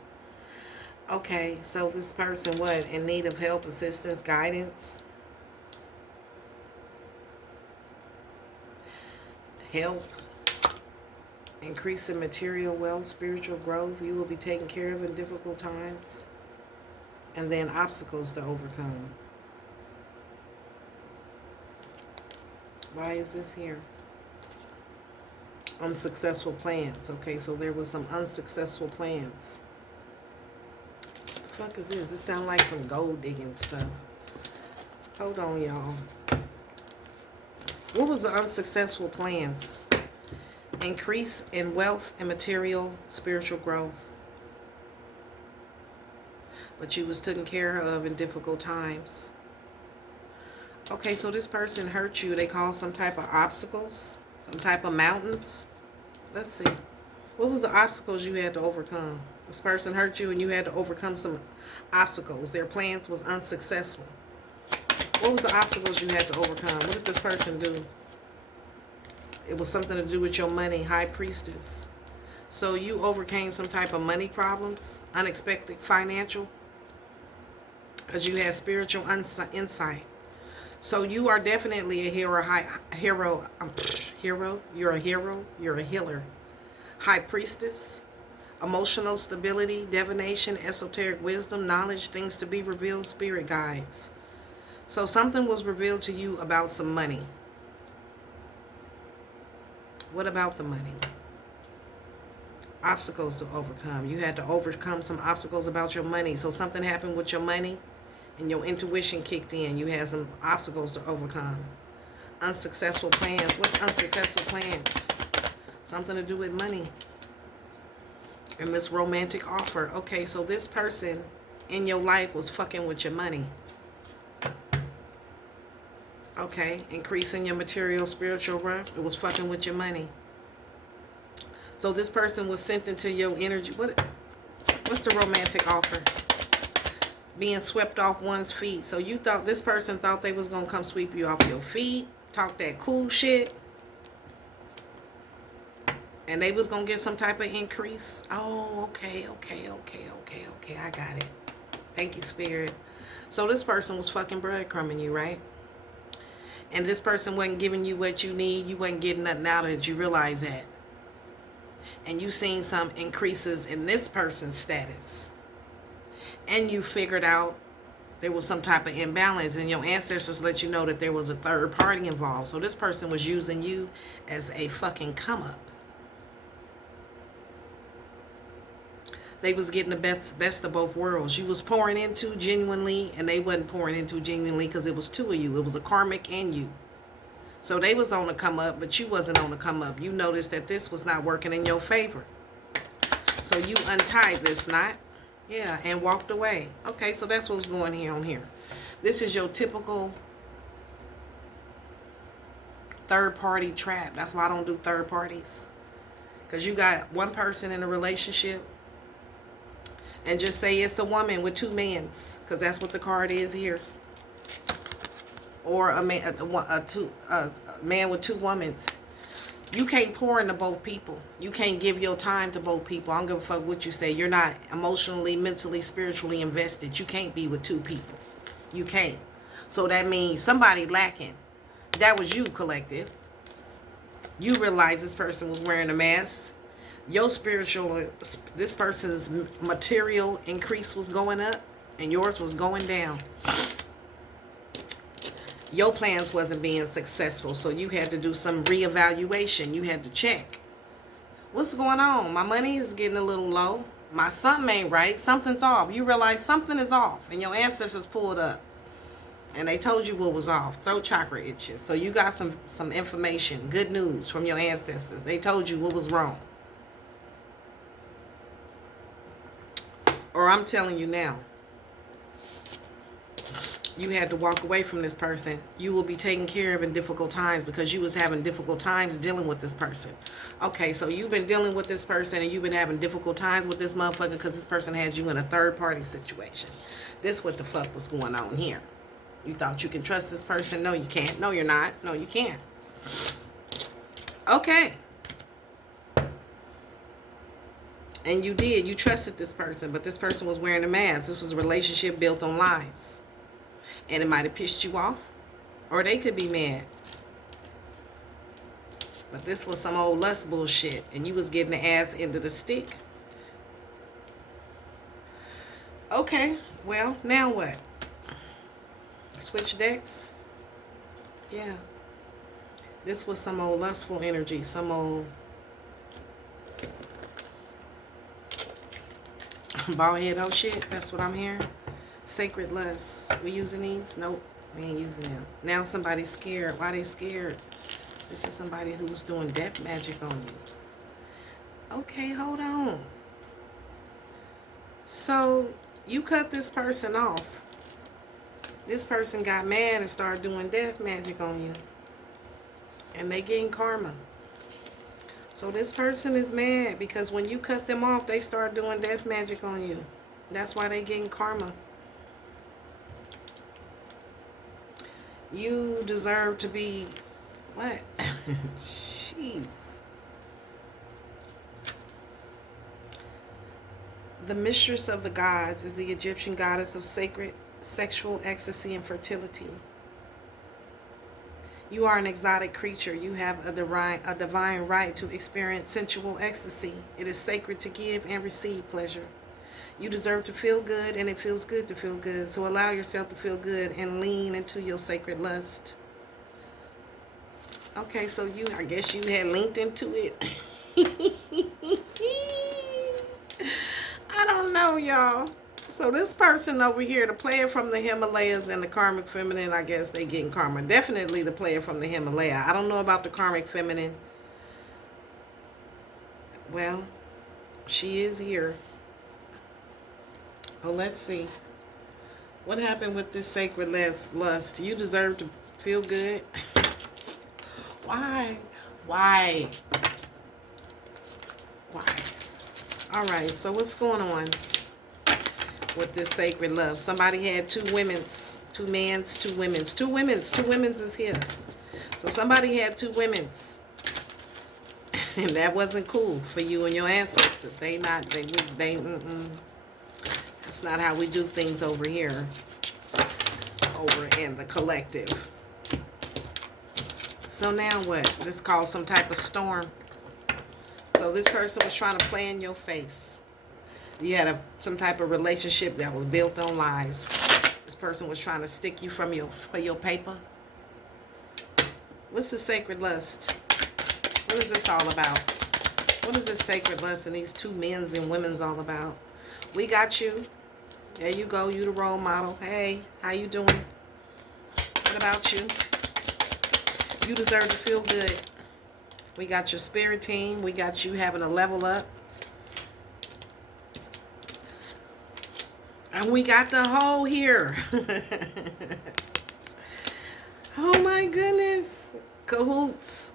Okay, so this person, what? In need of help, assistance, guidance? Help. Increase in material wealth, spiritual growth. You will be taken care of in difficult times. And then obstacles to overcome. Why is this here? Unsuccessful plans. Okay, so there was some unsuccessful plans. What the fuck is this? This sounds like some gold digging stuff. Hold on, y'all. What was the unsuccessful plans? Increase in wealth and material, spiritual growth. But you was taken care of in difficult times. Okay, so this person hurt you. They caused some type of obstacles, some type of mountains. Let's see. What was the obstacles you had to overcome? This person hurt you and you had to overcome some obstacles. Their plans was unsuccessful. What was the obstacles you had to overcome? What did this person do? It was something to do with your money, High Priestess. So you overcame some type of money problems, unexpected financial, because you had spiritual insight. So you are definitely a hero. Hero. You're a hero. You're a healer. High Priestess. Emotional stability, divination, esoteric wisdom, knowledge, things to be revealed, spirit guides. So something was revealed to you about some money. What about the money? Obstacles to overcome. You had to overcome some obstacles about your money. So something happened with your money and your intuition kicked in. You had some obstacles to overcome. Unsuccessful plans. What's unsuccessful plans? Something to do with money. And this romantic offer. Okay, so this person in your life was fucking with your money. Okay, increasing your material, spiritual wealth. It was fucking with your money. So this person was sent into your energy. What's the romantic offer? Being swept off one's feet. So you thought, this person thought they was going to come sweep you off your feet. Talk that cool shit. And they was going to get some type of increase. Oh, okay. I got it. Thank you, Spirit. So this person was fucking breadcrumbing you, right? And this person wasn't giving you what you need. You wasn't getting nothing out of it. You realize that. And you seen some increases in this person's status. And you figured out there was some type of imbalance. And your ancestors let you know that there was a third party involved. So this person was using you as a fucking come up. They was getting the best of both worlds. You was pouring into genuinely, and they wasn't pouring into genuinely because it was two of you. It was a karmic and you. So they was on the come up, but you wasn't on the come up. You noticed that this was not working in your favor. So you untied this knot. Yeah, and walked away. Okay, so that's what was going on here. This is your typical third party trap. That's why I don't do third parties. Because you got one person in a relationship. And just say it's a woman with two mans, because that's what the card is here. Or a man with two womans. You can't pour into both people. You can't give your time to both people. I don't give a fuck what you say. You're not emotionally, mentally, spiritually invested. You can't be with two people. You can't. So that means somebody lacking. That was you, collective. You realize this person was wearing a mask. Your spiritual, this person's material increase was going up and yours was going down. Your plans wasn't being successful, so you had to do some reevaluation. You had to check. What's going on? My money is getting a little low. My something ain't right. Something's off. You realize something is off, and your ancestors pulled up. And they told you what was off. Throat chakra itching. So you got some information, good news from your ancestors. They told you what was wrong. Or I'm telling you now, you had to walk away from this person. You will be taken care of in difficult times because you was having difficult times dealing with this person. Okay, so you've been dealing with this person and you've been having difficult times with this motherfucker because this person had you in a third party situation. This what the fuck was going on here. You thought you can trust this person? No, you can't. No, you're not. No, you can't. Okay. And you did. You trusted this person, but this person was wearing a mask. This was a relationship built on lies. And it might have pissed you off. Or they could be mad. But this was some old lust bullshit. And you was getting the ass into the stick. Okay. Well, now what? Switch decks? Yeah. This was some old lustful energy. Some old bald head old shit. That's what I'm hearing. Sacred lust. We using these? Nope. We ain't using them. Now somebody's scared. Why they scared? This is somebody who's doing death magic on you. Okay, hold on. So you cut this person off. This person got mad and started doing death magic on you. And they getting karma. So this person is mad because when you cut them off, they start doing death magic on you. That's why they getting karma. You deserve to be, what? Jeez. The mistress of the gods is the Egyptian goddess of sacred sexual ecstasy and fertility. You are an exotic creature. You have a divine right to experience sensual ecstasy. It is sacred to give and receive pleasure. You deserve to feel good, and it feels good to feel good. So allow yourself to feel good and lean into your sacred lust. Okay, so I guess you had linked into it. I don't know, y'all. So this person over here, the player from the Himalayas and the karmic feminine, I guess they getting karma. Definitely the player from the Himalaya. I don't know about the karmic feminine. Well, she is here. Well, let's see. What happened with this sacred lust? You deserve to feel good. Why? Why? Why? All right, so what's going on with this sacred love? Somebody had two women's, two men's, two women's. Two women's is here. So somebody had two women's. And that wasn't cool for you and your ancestors. That's not how we do things over here. Over in the collective. So now what? This caused some type of storm. So this person was trying to play in your face. You had some type of relationship that was built on lies. This person was trying to stick you for your paper. What's the sacred lust? What is this all about? What is this sacred lust and these two men's and women's all about? We got you. There you go. You the role model. Hey, how you doing? What about you? You deserve to feel good. We got your spirit team. We got you having a level up. And we got the hoe here. Oh my goodness. Cahoots.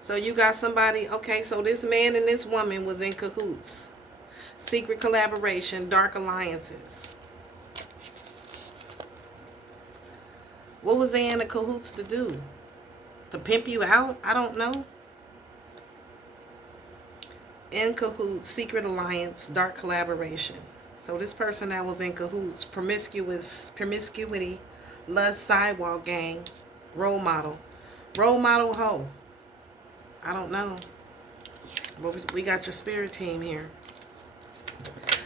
So you got somebody. Okay, so this man and this woman was in cahoots. Secret collaboration, dark alliances. What was they in the cahoots to do? To pimp you out? I don't know. In cahoots, secret alliance, dark collaboration. So this person that was in cahoots, promiscuity, lust, sidewalk gang, role model hoe. I don't know. But we got your spirit team here.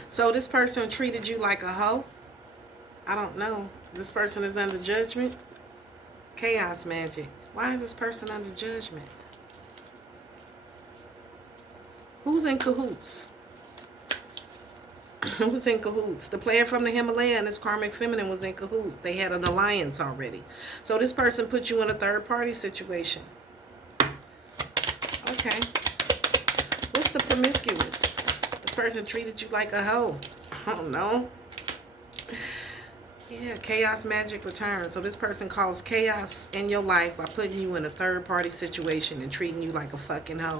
So this person treated you like a hoe? I don't know. This person is under judgment? Chaos magic. Why is this person under judgment? Who's in cahoots? Who's in cahoots? The player from the Himalaya and his karmic feminine was in cahoots. They had an alliance already. So this person put you in a third party situation. Okay. What's the promiscuous? This person treated you like a hoe. I don't know. Yeah, chaos magic returns. So this person caused chaos in your life by putting you in a third party situation and treating you like a fucking hoe.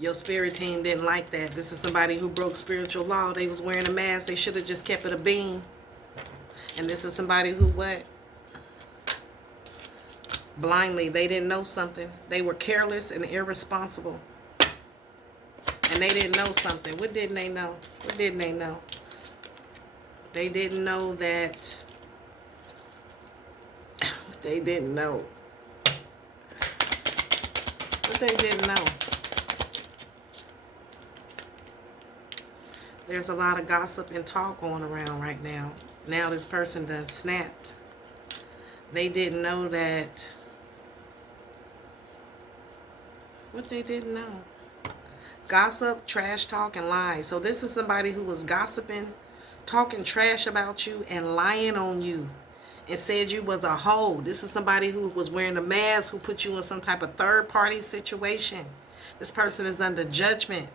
Your spirit team didn't like that. This is somebody who broke spiritual law. They was wearing a mask. They should have just kept it a beam. And this is somebody who what? Blindly. They didn't know something. They were careless and irresponsible. And they didn't know something. What didn't they know? What didn't they know? They didn't know that. They didn't know. What they didn't know? There's a lot of gossip and talk going around right now. Now this person done snapped. They didn't know that. What they didn't know? Gossip, trash talk, and lies. So this is somebody who was gossiping, talking trash about you, and lying on you. And said you was a hoe. This is somebody who was wearing a mask, who put you in some type of third party situation. This person is under judgment.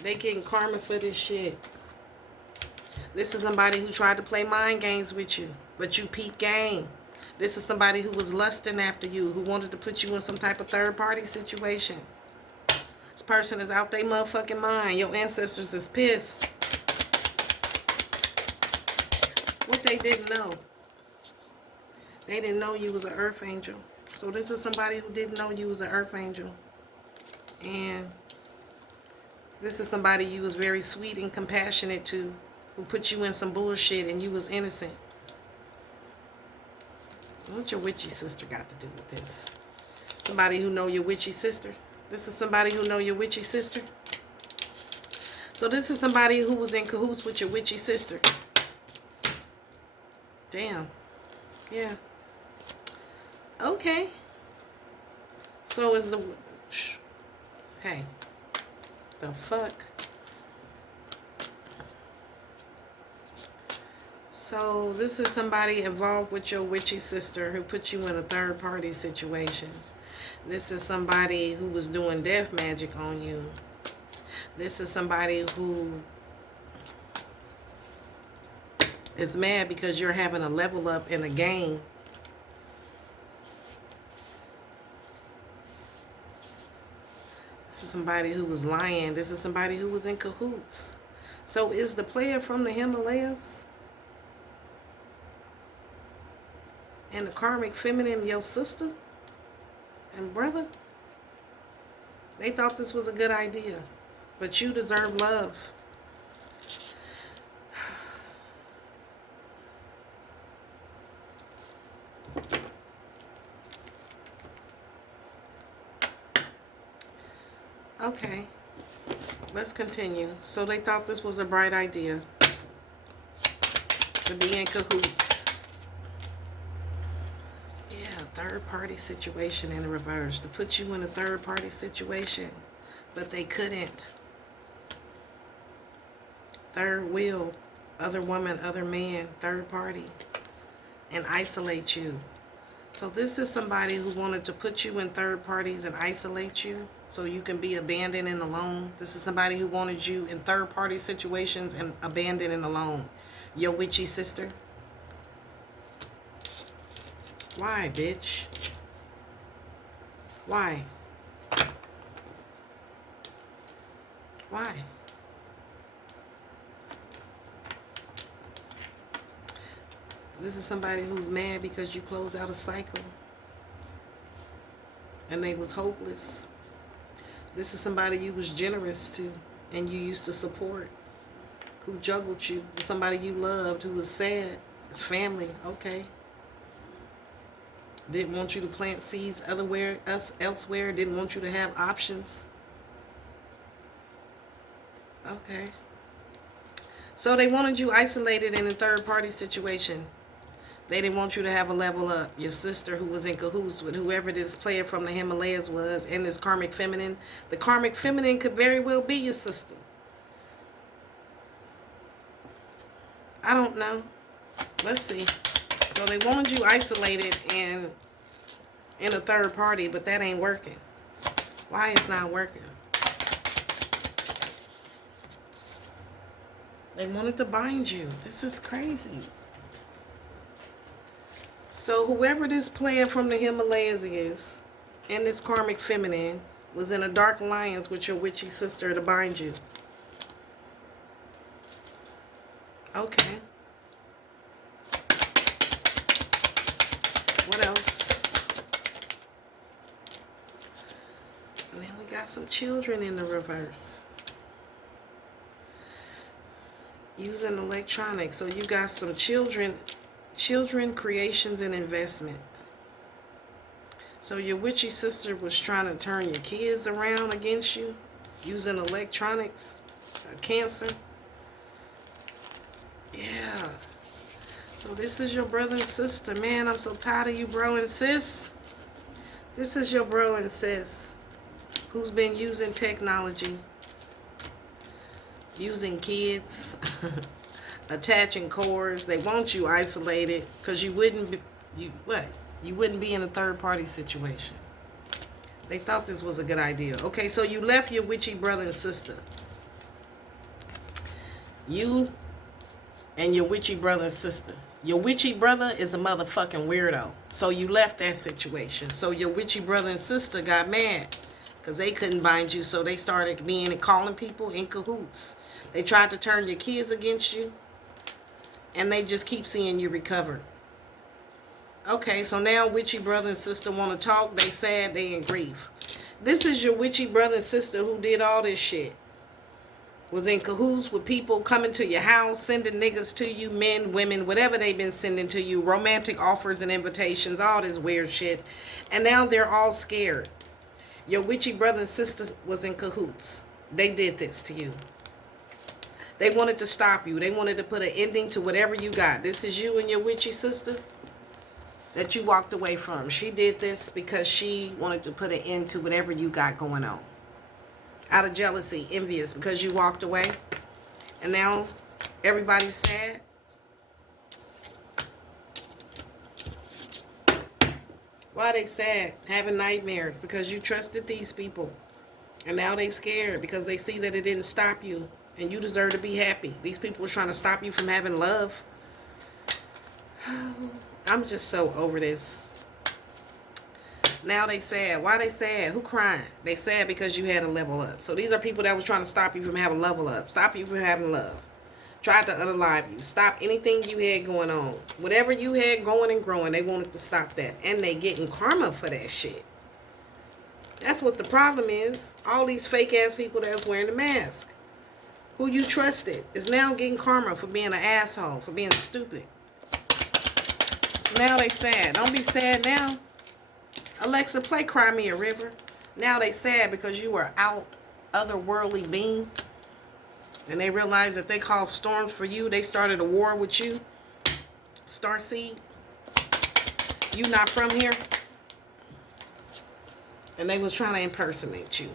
They getting karma for this shit. This is somebody who tried to play mind games with you, but you peep game. This is somebody who was lusting after you, who wanted to put you in some type of third party situation. This person is out their motherfucking mind. Your ancestors is pissed. What they didn't know. They didn't know you was an earth angel. So this is somebody who didn't know you was an earth angel. And this is somebody you was very sweet and compassionate to, who put you in some bullshit and you was innocent. What your witchy sister got to do with this? Somebody who know your witchy sister? This is somebody who know your witchy sister? So this is somebody who was in cahoots with your witchy sister. Damn. Yeah. Okay. So is the... Hey. The fuck? So this is somebody involved with your witchy sister who put you in a third party situation. This is somebody who was doing death magic on you. This is somebody who is mad because you're having a level up in a game. This is somebody who was lying. This is somebody who was in cahoots. So is the player from the Himalayas and the karmic feminine your sister and brother? They thought this was a good idea, but you deserve love. Okay, let's continue. So they thought this was a bright idea to be in cahoots. Yeah, third party situation in the reverse. To put you in a third party situation, but they couldn't. Third wheel, other woman, other man, third party, and isolate you. So this is somebody who wanted to put you in third parties and isolate you so you can be abandoned and alone. This is somebody who wanted you in third party situations and abandoned and alone. Your witchy sister. Why, bitch? Why? Why? This is somebody who's mad because you closed out a cycle and they was hopeless. This is somebody you was generous to and you used to support, who juggled you. Somebody you loved who was sad. It's family, okay. Didn't want you to plant seeds elsewhere. Didn't want you to have options. Okay. So they wanted you isolated in a third party situation. They didn't want you to have a level up. Your sister who was in cahoots with whoever this player from the Himalayas was and this karmic feminine. The karmic feminine could very well be your sister. I don't know. Let's see. So they wanted you isolated and in a third party, but that ain't working. Why it's not working? They wanted to bind you. This is crazy. So whoever this player from the Himalayas is, and this karmic feminine, was in a dark alliance with your witchy sister to bind you. Okay. What else? And then we got some children in the reverse. Using electronics. So you got some children, creations, and investment. So your witchy sister was trying to turn your kids around against you using electronics, Cancer. Yeah. So this is your brother and sister. Man, I'm so tired of you, bro and sis. This is your bro and sis who's been using technology, using kids, attaching cords. They want you isolated because you wouldn't be, you wouldn't be in a third party situation. They thought this was a good idea. Okay, so you left your witchy brother and sister. You and your witchy brother and sister. Your witchy brother is a motherfucking weirdo. So you left that situation. So your witchy brother and sister got mad because they couldn't bind you. So they started being and calling people in cahoots. They tried to turn your kids against you. And they just keep seeing you recover. Okay, so now witchy brother and sister want to talk. They sad, they in grief. This is your witchy brother and sister who did all this shit. Was in cahoots with people coming to your house, sending niggas to you, men, women, whatever they've been sending to you, romantic offers and invitations, all this weird shit. And now they're all scared. Your witchy brother and sister was in cahoots. They did this to you. They wanted to stop you. They wanted to put an ending to whatever you got. This is you and your witchy sister that you walked away from. She did this because she wanted to put an end to whatever you got going on. out of jealousy, envious because you walked away. And now everybody's sad. Why are they sad? Having nightmares because you trusted these people. And now they scared because they see that it didn't stop you. And you deserve to be happy. These people are trying to stop you from having love. I'm just so over this. Now they sad. Why they sad? Who crying? They sad because you had a level up. So these are people that was trying to stop you from having a level up. Stop you from having love. Tried to unalive you. Stop anything you had going on. Whatever you had going and growing, they wanted to stop that. And they getting karma for that shit. That's what the problem is. All these fake ass people that's wearing the mask. Who you trusted is now getting karma for being an asshole. For being stupid. Now they sad. Don't be sad now. Alexa, play Cry Me a River. Now they sad because you were out otherworldly being. And they realized that they caused storms for you. They started a war with you. Starseed. You not from here. And they was trying to impersonate you.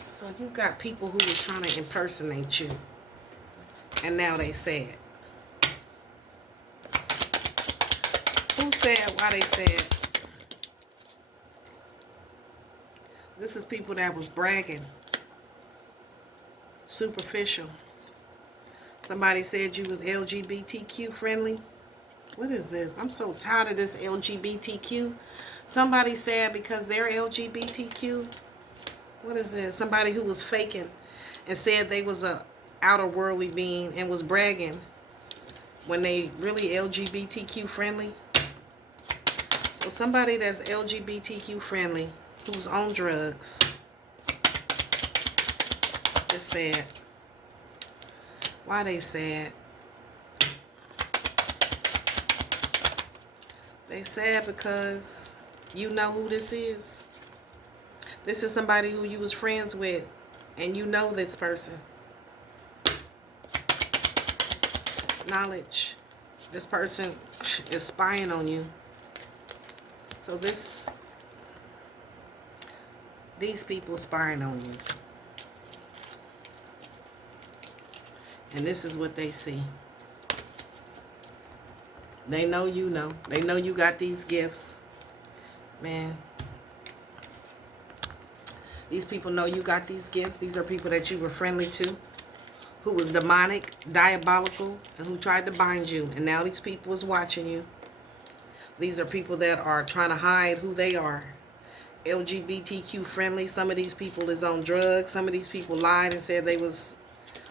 So you got people who was trying to impersonate you. And now they sad. Who said why they said? This is people that was bragging. Superficial. Somebody said you was LGBTQ friendly. What is this? I'm so tired of this LGBTQ. Somebody said because they're LGBTQ. What is this? Somebody who was faking and said they was a outer worldly being and was bragging when they really LGBTQ friendly. So somebody that's LGBTQ friendly, who's on drugs, is sad. Why they sad? They sad because you know who this is. This is somebody who you was friends with, and you know this person. Knowledge. This person is spying on you. So these people spying on you. And this is what they see. They know you know. They know you got these gifts. Man. These people know you got these gifts. These are people that you were friendly to. Who was demonic, diabolical, and who tried to bind you. And now these people is watching you. These are people that are trying to hide who they are. LGBTQ friendly. Some of these people is on drugs. Some of these people lied and said they was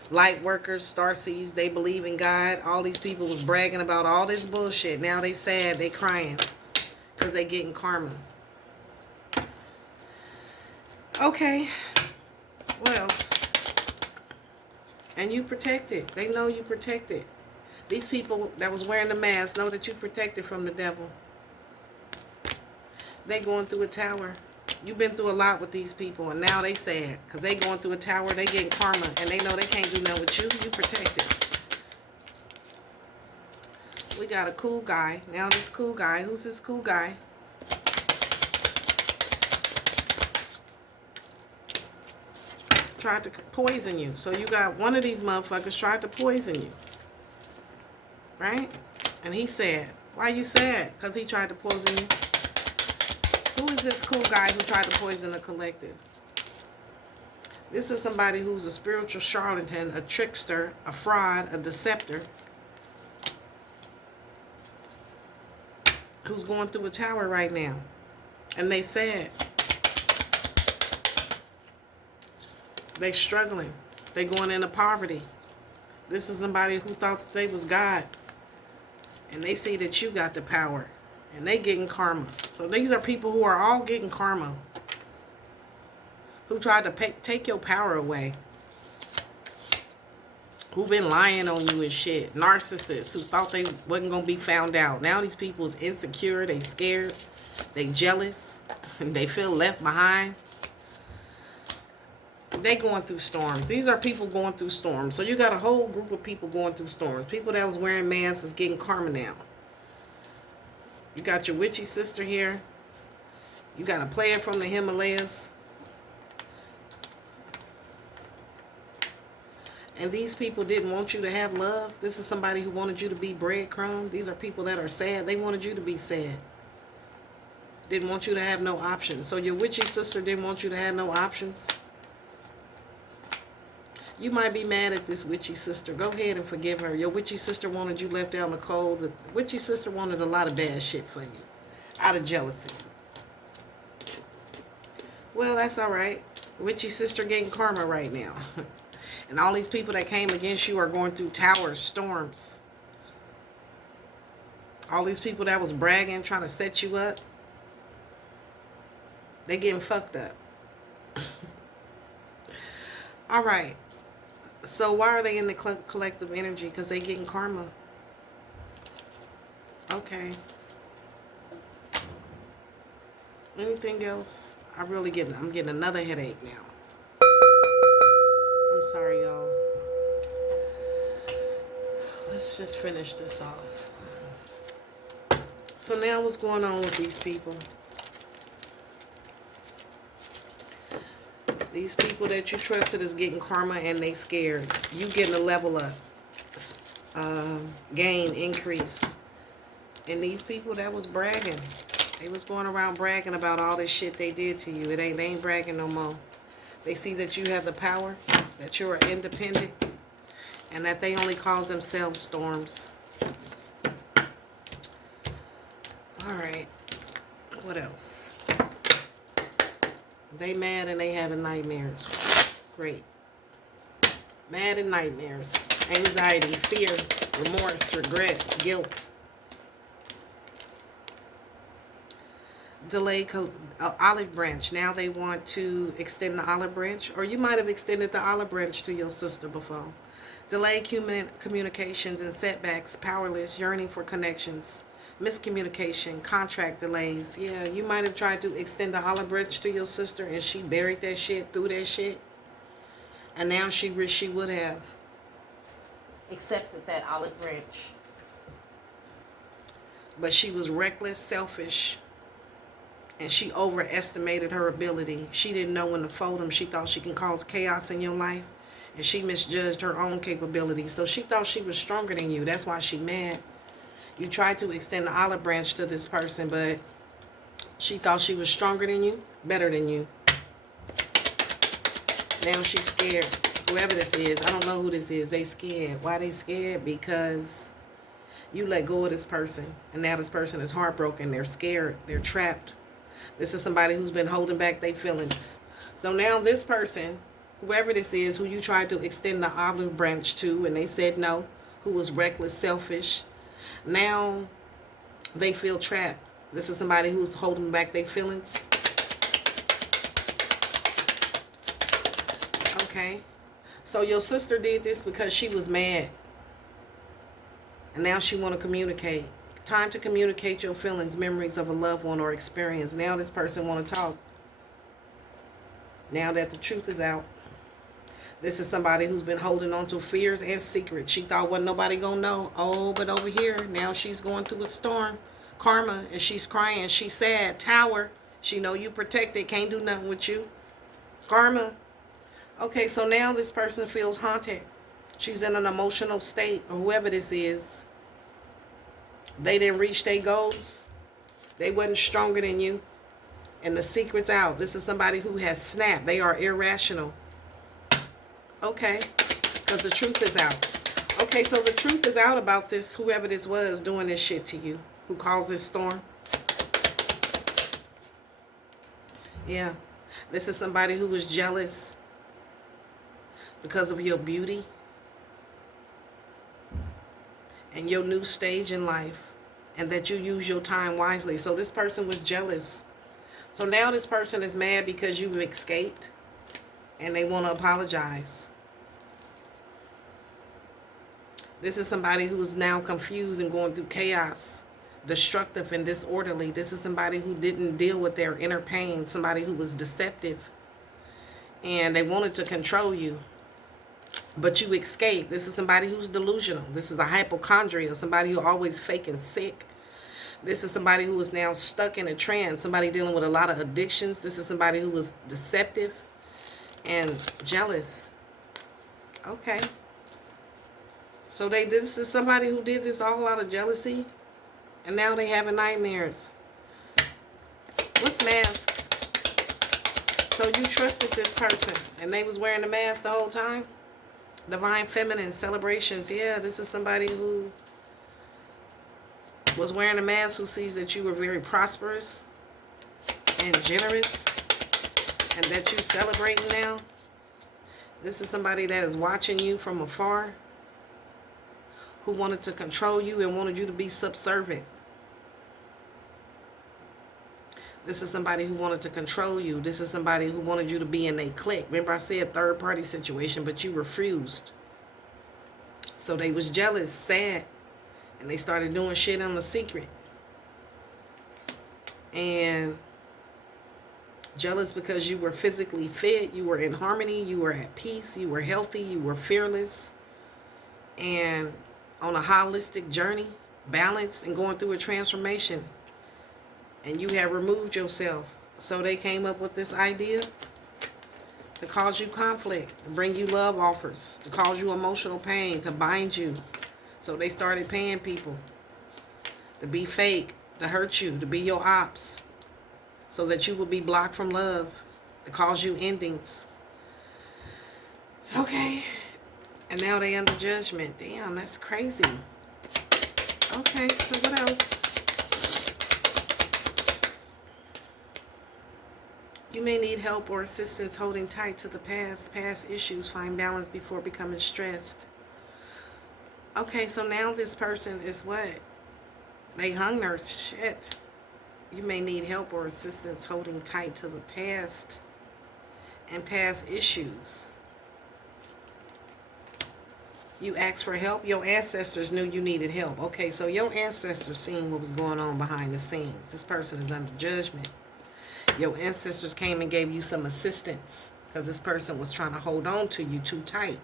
light workers, starseeds. They believe in God. All these people was bragging about all this bullshit. Now they sad. They crying. Because they getting karma. Okay. What else? And you protected. They know you protected. These people that was wearing the mask know that you protected from the devil. They going through a tower. You've been through a lot with these people, and now they sad. Because they going through a tower, they getting karma, and they know they can't do nothing with you. You protected. We got a cool guy. Now this cool guy. Who's this cool guy? Tried to poison you. So you got one of these motherfuckers tried to poison you. Right? And he said, why you sad? Because he tried to poison you. Who is this cool guy who tried to poison the collective? This is somebody who's a spiritual charlatan, a trickster, a fraud, a deceptor. Who's going through a tower right now. And they sad. They struggling. They going into poverty. This is somebody who thought that they was God. And they see that you got the power. And they getting karma. So these are people who are all getting karma. Who tried to take your power away. Who been lying on you and shit. Narcissists who thought they wasn't going to be found out. Now these people is insecure. They scared. They jealous. And they feel left behind. They going through storms. These are people going through storms. So you got a whole group of people going through storms. People that was wearing masks is getting karma now. You got your witchy sister here. You got a player from the Himalayas. And these people didn't want you to have love. This is somebody who wanted you to be breadcrumb. These are people that are sad. They wanted you to be sad. Didn't want you to have no options. So your witchy sister didn't want you to have no options. You might be mad at this witchy sister. Go ahead and forgive her. Your witchy sister wanted you left out in the cold. The witchy sister wanted a lot of bad shit for you. Out of jealousy. Well, that's all right. Witchy sister getting karma right now. And all these people that came against you are going through towers, storms. All these people that was bragging, trying to set you up, they getting fucked up. All right. So why are they in the collective energy? Because they getting karma. Okay. Anything else? I'm getting another headache now. I'm sorry, y'all. Let's just finish this off. So now what's going on with these people? These people that you trusted is getting karma and they scared. You getting a level up. Gain, increase. And these people that was bragging. They was going around bragging about all this shit they did to you. They ain't bragging no more. They see that you have the power, that you're independent, and that they only cause themselves storms. All right. What else? They mad and they having nightmares. Great. Mad and nightmares. Anxiety, fear, remorse, regret, guilt. Delayed olive branch. Now they want to extend the olive branch. Or you might have extended the olive branch to your sister before. Delayed communications and setbacks. Powerless. Yearning for connections. Miscommunication. Contract delays. Yeah, you might have tried to extend the olive branch to your sister and she buried that shit, threw that shit. And now she wish she would have accepted that olive branch. But she was reckless, selfish, and she overestimated her ability. She didn't know when to fold them. She thought she can cause chaos in your life. And she misjudged her own capabilities. So she thought she was stronger than you. That's why she mad. You tried to extend the olive branch to this person, but she thought she was stronger than you, better than you. Now she's scared. Whoever this is, I don't know who this is. They scared. Why they scared? Because you let go of this person. And now this person is heartbroken. They're scared. They're trapped. This is somebody who's been holding back their feelings. So now this person, whoever this is, who you tried to extend the olive branch to, and they said no, who was reckless, selfish, now they feel trapped. This is somebody who's holding back their feelings. Okay. So your sister did this because she was mad. And now she want to communicate. Time to communicate your feelings, memories of a loved one or experience. Now this person want to talk. Now that the truth is out. This is somebody who's been holding on to fears and secrets. She thought wasn't nobody gonna know. Oh, but over here, now she's going through a storm. Karma, and she's crying. She's sad. Tower. She know you protected. Can't do nothing with you. Karma. Okay, so now this person feels haunted. She's in an emotional state, or whoever this is. They didn't reach their goals. They wasn't stronger than you. And the secret's out. This is somebody who has snapped. They are irrational. Okay, because the truth is out. Okay, so the truth is out about this, whoever this was doing this shit to you, who caused this storm. Yeah, this is somebody who was jealous because of your beauty and your new stage in life, and that you use your time wisely. So this person was jealous. So now this person is mad because you've escaped, and they want to apologize. This is somebody who's now confused and going through chaos, destructive and disorderly. This is somebody who didn't deal with their inner pain, somebody who was deceptive, and they wanted to control you, but you escaped. This is somebody who's delusional. This is a hypochondria, somebody who always faking sick. This is somebody who is now stuck in a trance, somebody dealing with a lot of addictions. This is somebody who was deceptive and jealous. Okay. So this is somebody who did this all out of jealousy, and now they having nightmares. What's mask? So you trusted this person, and they was wearing the mask the whole time? Divine feminine celebrations. Yeah, this is somebody who was wearing a mask, who sees that you were very prosperous and generous, and that you celebrating now. This is somebody that is watching you from afar, who wanted to control you and wanted you to be subservient. This is somebody who wanted to control you. This is somebody who wanted you to be in a clique. Remember I said third party situation, but you refused. So they was jealous, sad, and they started doing shit on the secret. And jealous because you were physically fit, you were in harmony, you were at peace, you were healthy, you were fearless, and on a holistic journey, balanced and going through a transformation. And you have removed yourself. So they came up with this idea to cause you conflict, to bring you love offers, to cause you emotional pain, to bind you. So they started paying people to be fake, to hurt you, to be your ops, so that you will be blocked from love, to cause you endings. Okay. And now they under judgment. Damn, that's crazy. Okay, so what else? You may need help or assistance holding tight to the past issues. Find balance before becoming stressed. Okay, so now this person is what? They hung their shit. You may need help or assistance holding tight to the past and past issues. You asked for help. Your ancestors knew you needed help. Okay, so your ancestors seen what was going on behind the scenes. This person is under judgment. Your ancestors came and gave you some assistance because this person was trying to hold on to you too tight.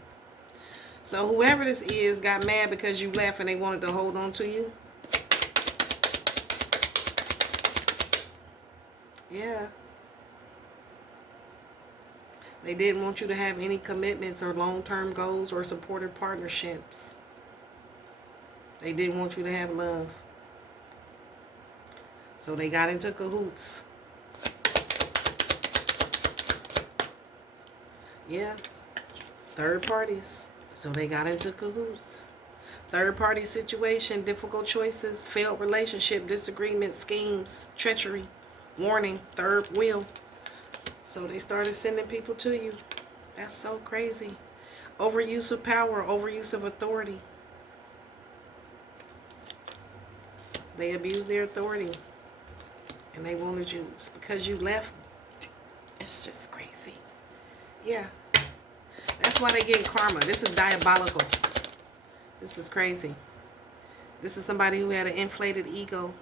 So whoever this is got mad because you left and they wanted to hold on to you. Yeah. They didn't want you to have any commitments or long-term goals or supportive partnerships. They didn't want you to have love. So they got into cahoots. Yeah. Third parties. So they got into cahoots. Third party situation, difficult choices, failed relationship, disagreement, schemes, treachery, warning, third wheel. So they started sending people to you. That's so crazy. Overuse of power, overuse of authority. They abused their authority. And they wanted you, it's because you left. It's just crazy. Yeah. That's why they getting karma. This is diabolical. This is crazy. This is somebody who had an inflated ego.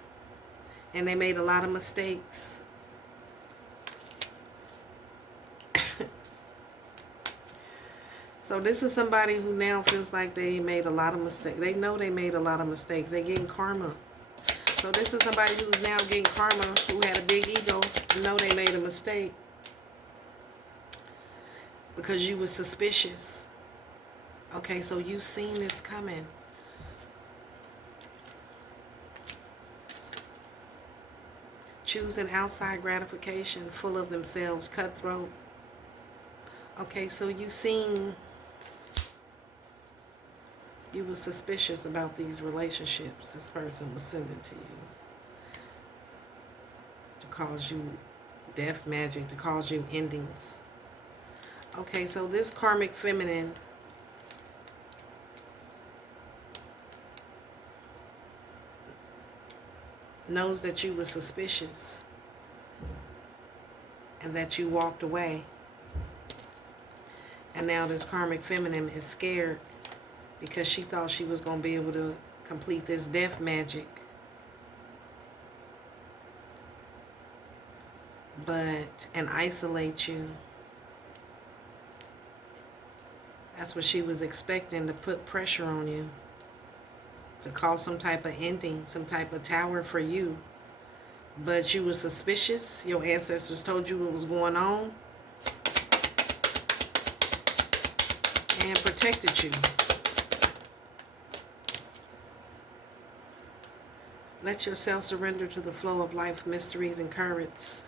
And they made a lot of mistakes. So this is somebody who now feels like they made a lot of mistakes. They know they made a lot of mistakes. They're getting karma. So this is somebody who's now getting karma, who had a big ego, know they made a mistake. Because you were suspicious. Okay, so you've seen this coming. Choosing outside gratification, full of themselves, cutthroat. Okay, so you've seen, you were suspicious about these relationships this person was sending to you. To cause you death magic, to cause you endings. Okay, so this karmic feminine knows that you were suspicious and that you walked away. And now this karmic feminine is scared because she thought she was going to be able to complete this death magic. And isolate you. That's what she was expecting, to put pressure on you. To cause some type of ending, some type of tower for you. But you were suspicious. Your ancestors told you what was going on. And protected you. Let yourself surrender to the flow of life, mysteries, and currents.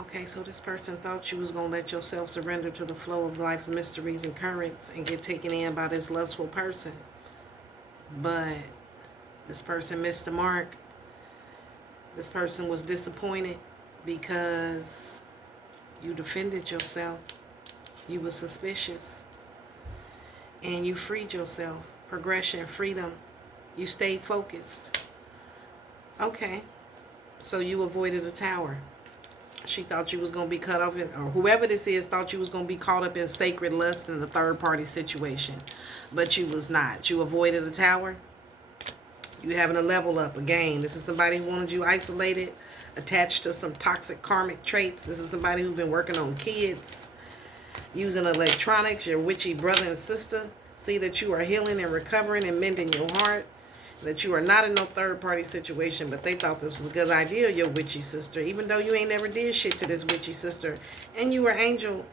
Okay, so this person thought you was going to let yourself surrender to the flow of life's mysteries and currents and get taken in by this lustful person. But this person missed the mark. This person was disappointed because you defended yourself. You were suspicious. And you freed yourself. Progression, freedom. You stayed focused. Okay, so you avoided a tower. She thought you was going to be cut off, or whoever this is thought you was going to be caught up in sacred lust in a third-party situation. But you was not. You avoided a tower. You having a level up again. This is somebody who wanted you isolated, attached to some toxic karmic traits. This is somebody who's been working on kids, using electronics, your witchy brother and sister. See that you are healing and recovering and mending your heart. That you are not in no third-party situation, but they thought this was a good idea, your witchy sister, even though you ain't never did shit to this witchy sister. And you were angel,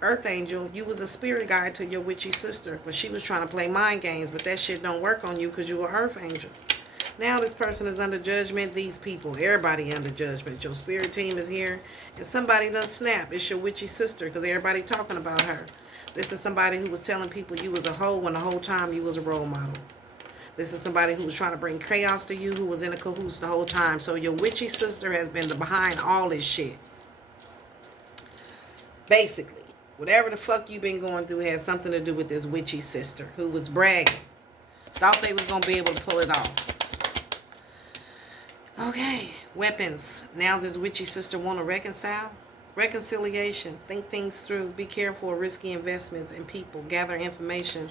earth angel. You was a spirit guide to your witchy sister, but she was trying to play mind games, but that shit don't work on you because you were earth angel. Now this person is under judgment. These people, everybody under judgment. Your spirit team is here, and somebody done snap. It's your witchy sister because everybody talking about her. This is somebody who was telling people you was a hoe when the whole time you was a role model. This is somebody who was trying to bring chaos to you, who was in a cahoots the whole time. So your witchy sister has been behind all this shit. Basically, whatever the fuck you been going through has something to do with this witchy sister who was bragging. Thought they was going to be able to pull it off. Okay, weapons. Now this witchy sister want to reconcile. Reconciliation. Think things through. Be careful of risky investments in people. Gather information.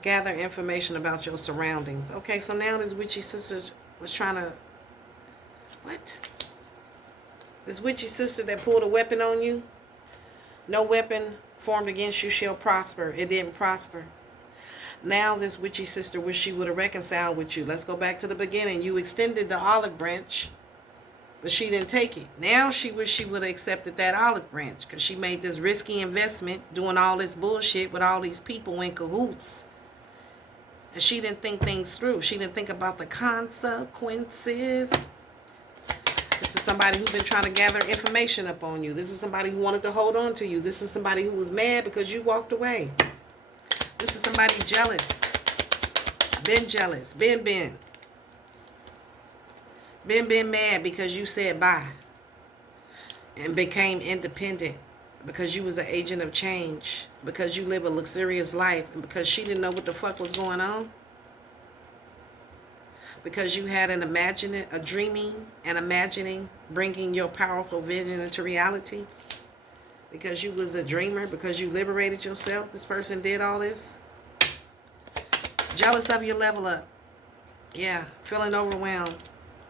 Gather information about your surroundings. Okay, so now this witchy sister was trying to... What? This witchy sister that pulled a weapon on you? No weapon formed against you shall prosper. It didn't prosper. Now this witchy sister wish she would have reconciled with you. Let's go back to the beginning. You extended the olive branch, but she didn't take it. Now she wish she would have accepted that olive branch because she made this risky investment doing all this bullshit with all these people in cahoots. And she didn't think things through. She didn't think about the consequences. This is somebody who's been trying to gather information up on you. This is somebody who wanted to hold on to you. This is somebody who was mad because you walked away. This is somebody jealous. Been jealous. Been mad because you said bye. And became independent. Because you was an agent of change. Because you live a luxurious life. And because she didn't know what the fuck was going on. Because you had an imagining, bringing your powerful vision into reality. Because you was a dreamer, because you liberated yourself. This person did all this. Jealous of your level up. Yeah, feeling overwhelmed.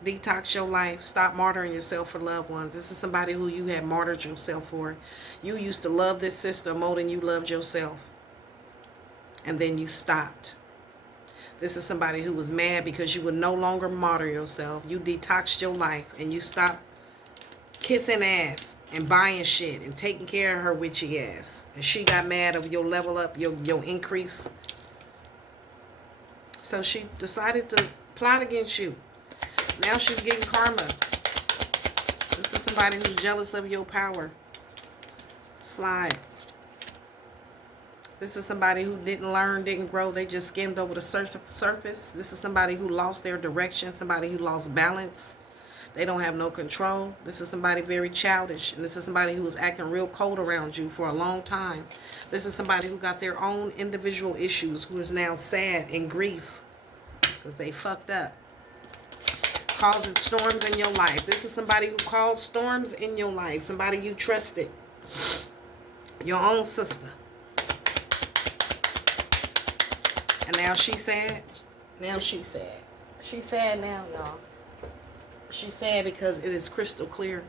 Detox your life. Stop martyring yourself for loved ones. This is somebody who you had martyred yourself for. You used to love this sister more than you loved yourself. And then you stopped. This is somebody who was mad because you would no longer martyr yourself. You detoxed your life and you stopped kissing ass and buying shit and taking care of her witchy ass. And she got mad of your level up, your increase. So she decided to plot against you. Now she's getting karma. This is somebody who's jealous of your power. Slide. This is somebody who didn't learn, didn't grow. They just skimmed over the surface. This is somebody who lost their direction. Somebody who lost balance. They don't have no control. This is somebody very childish. And this is somebody who was acting real cold around you for a long time. This is somebody who got their own individual issues, who is now sad and grief because they fucked up. Causes storms in your life. This is somebody who caused storms in your life. Somebody you trusted. Your own sister. And now she's sad. Now she's sad. She's sad now, y'all. She's sad because it is crystal clear.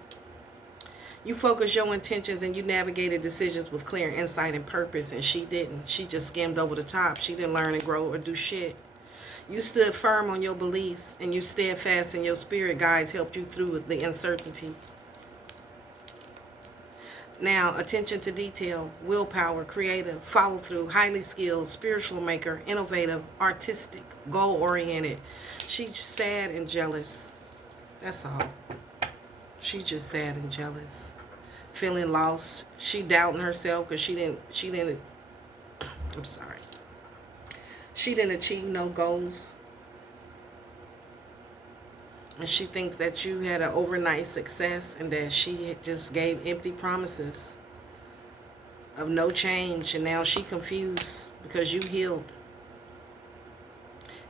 You focus your intentions and you navigated decisions with clear insight and purpose, and she didn't. She just skimmed over the top. She didn't learn and grow or do shit. You stood firm on your beliefs, and you steadfast in your spirit guides helped you through the uncertainty. Now, attention to detail, willpower, creative, follow through, highly skilled, spiritual maker, innovative, artistic, goal oriented. She's sad and jealous. That's all. She's just sad and jealous. Feeling lost. She doubting herself because she didn't I'm sorry. She didn't achieve no goals. And she thinks that you had an overnight success and that she just gave empty promises of no change. And now she confused because you healed.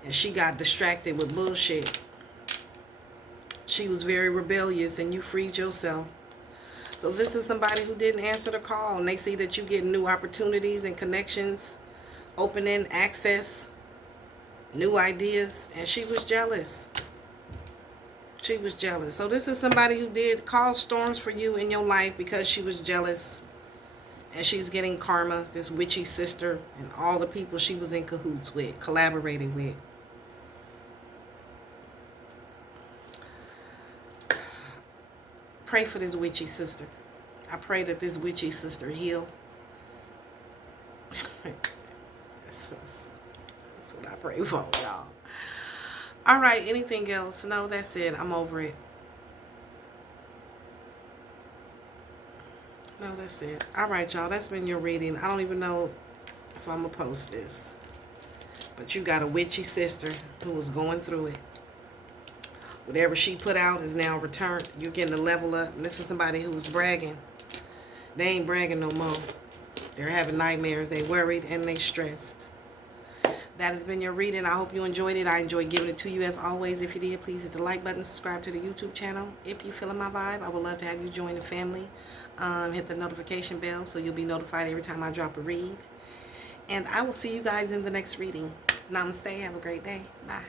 And she got distracted with bullshit. She was very rebellious and you freed yourself. So this is somebody who didn't answer the call. And they see that you get new opportunities and connections, opening access, new ideas. And she was jealous. She was jealous. So this is somebody who did cause storms for you in your life because she was jealous. And she's getting karma, this witchy sister, and all the people she was in cahoots with, collaborating with. Pray for this witchy sister. I pray that this witchy sister heal. That's what I pray for, y'all. All right, anything else? No, that's it. I'm over it. No, that's it. All right, y'all. That's been your reading. I don't even know if I'm going to post this. But you got a witchy sister who was going through it. Whatever she put out is now returned. You're getting a level up. And this is somebody who was bragging. They ain't bragging no more. They're having nightmares. They worried and they stressed. That has been your reading. I hope you enjoyed it. I enjoyed giving it to you as always. If you did, please hit the like button. Subscribe to the YouTube channel. If you're feeling my vibe, I would love to have you join the family. Hit the notification bell so you'll be notified every time I drop a read. And I will see you guys in the next reading. Namaste. Have a great day. Bye.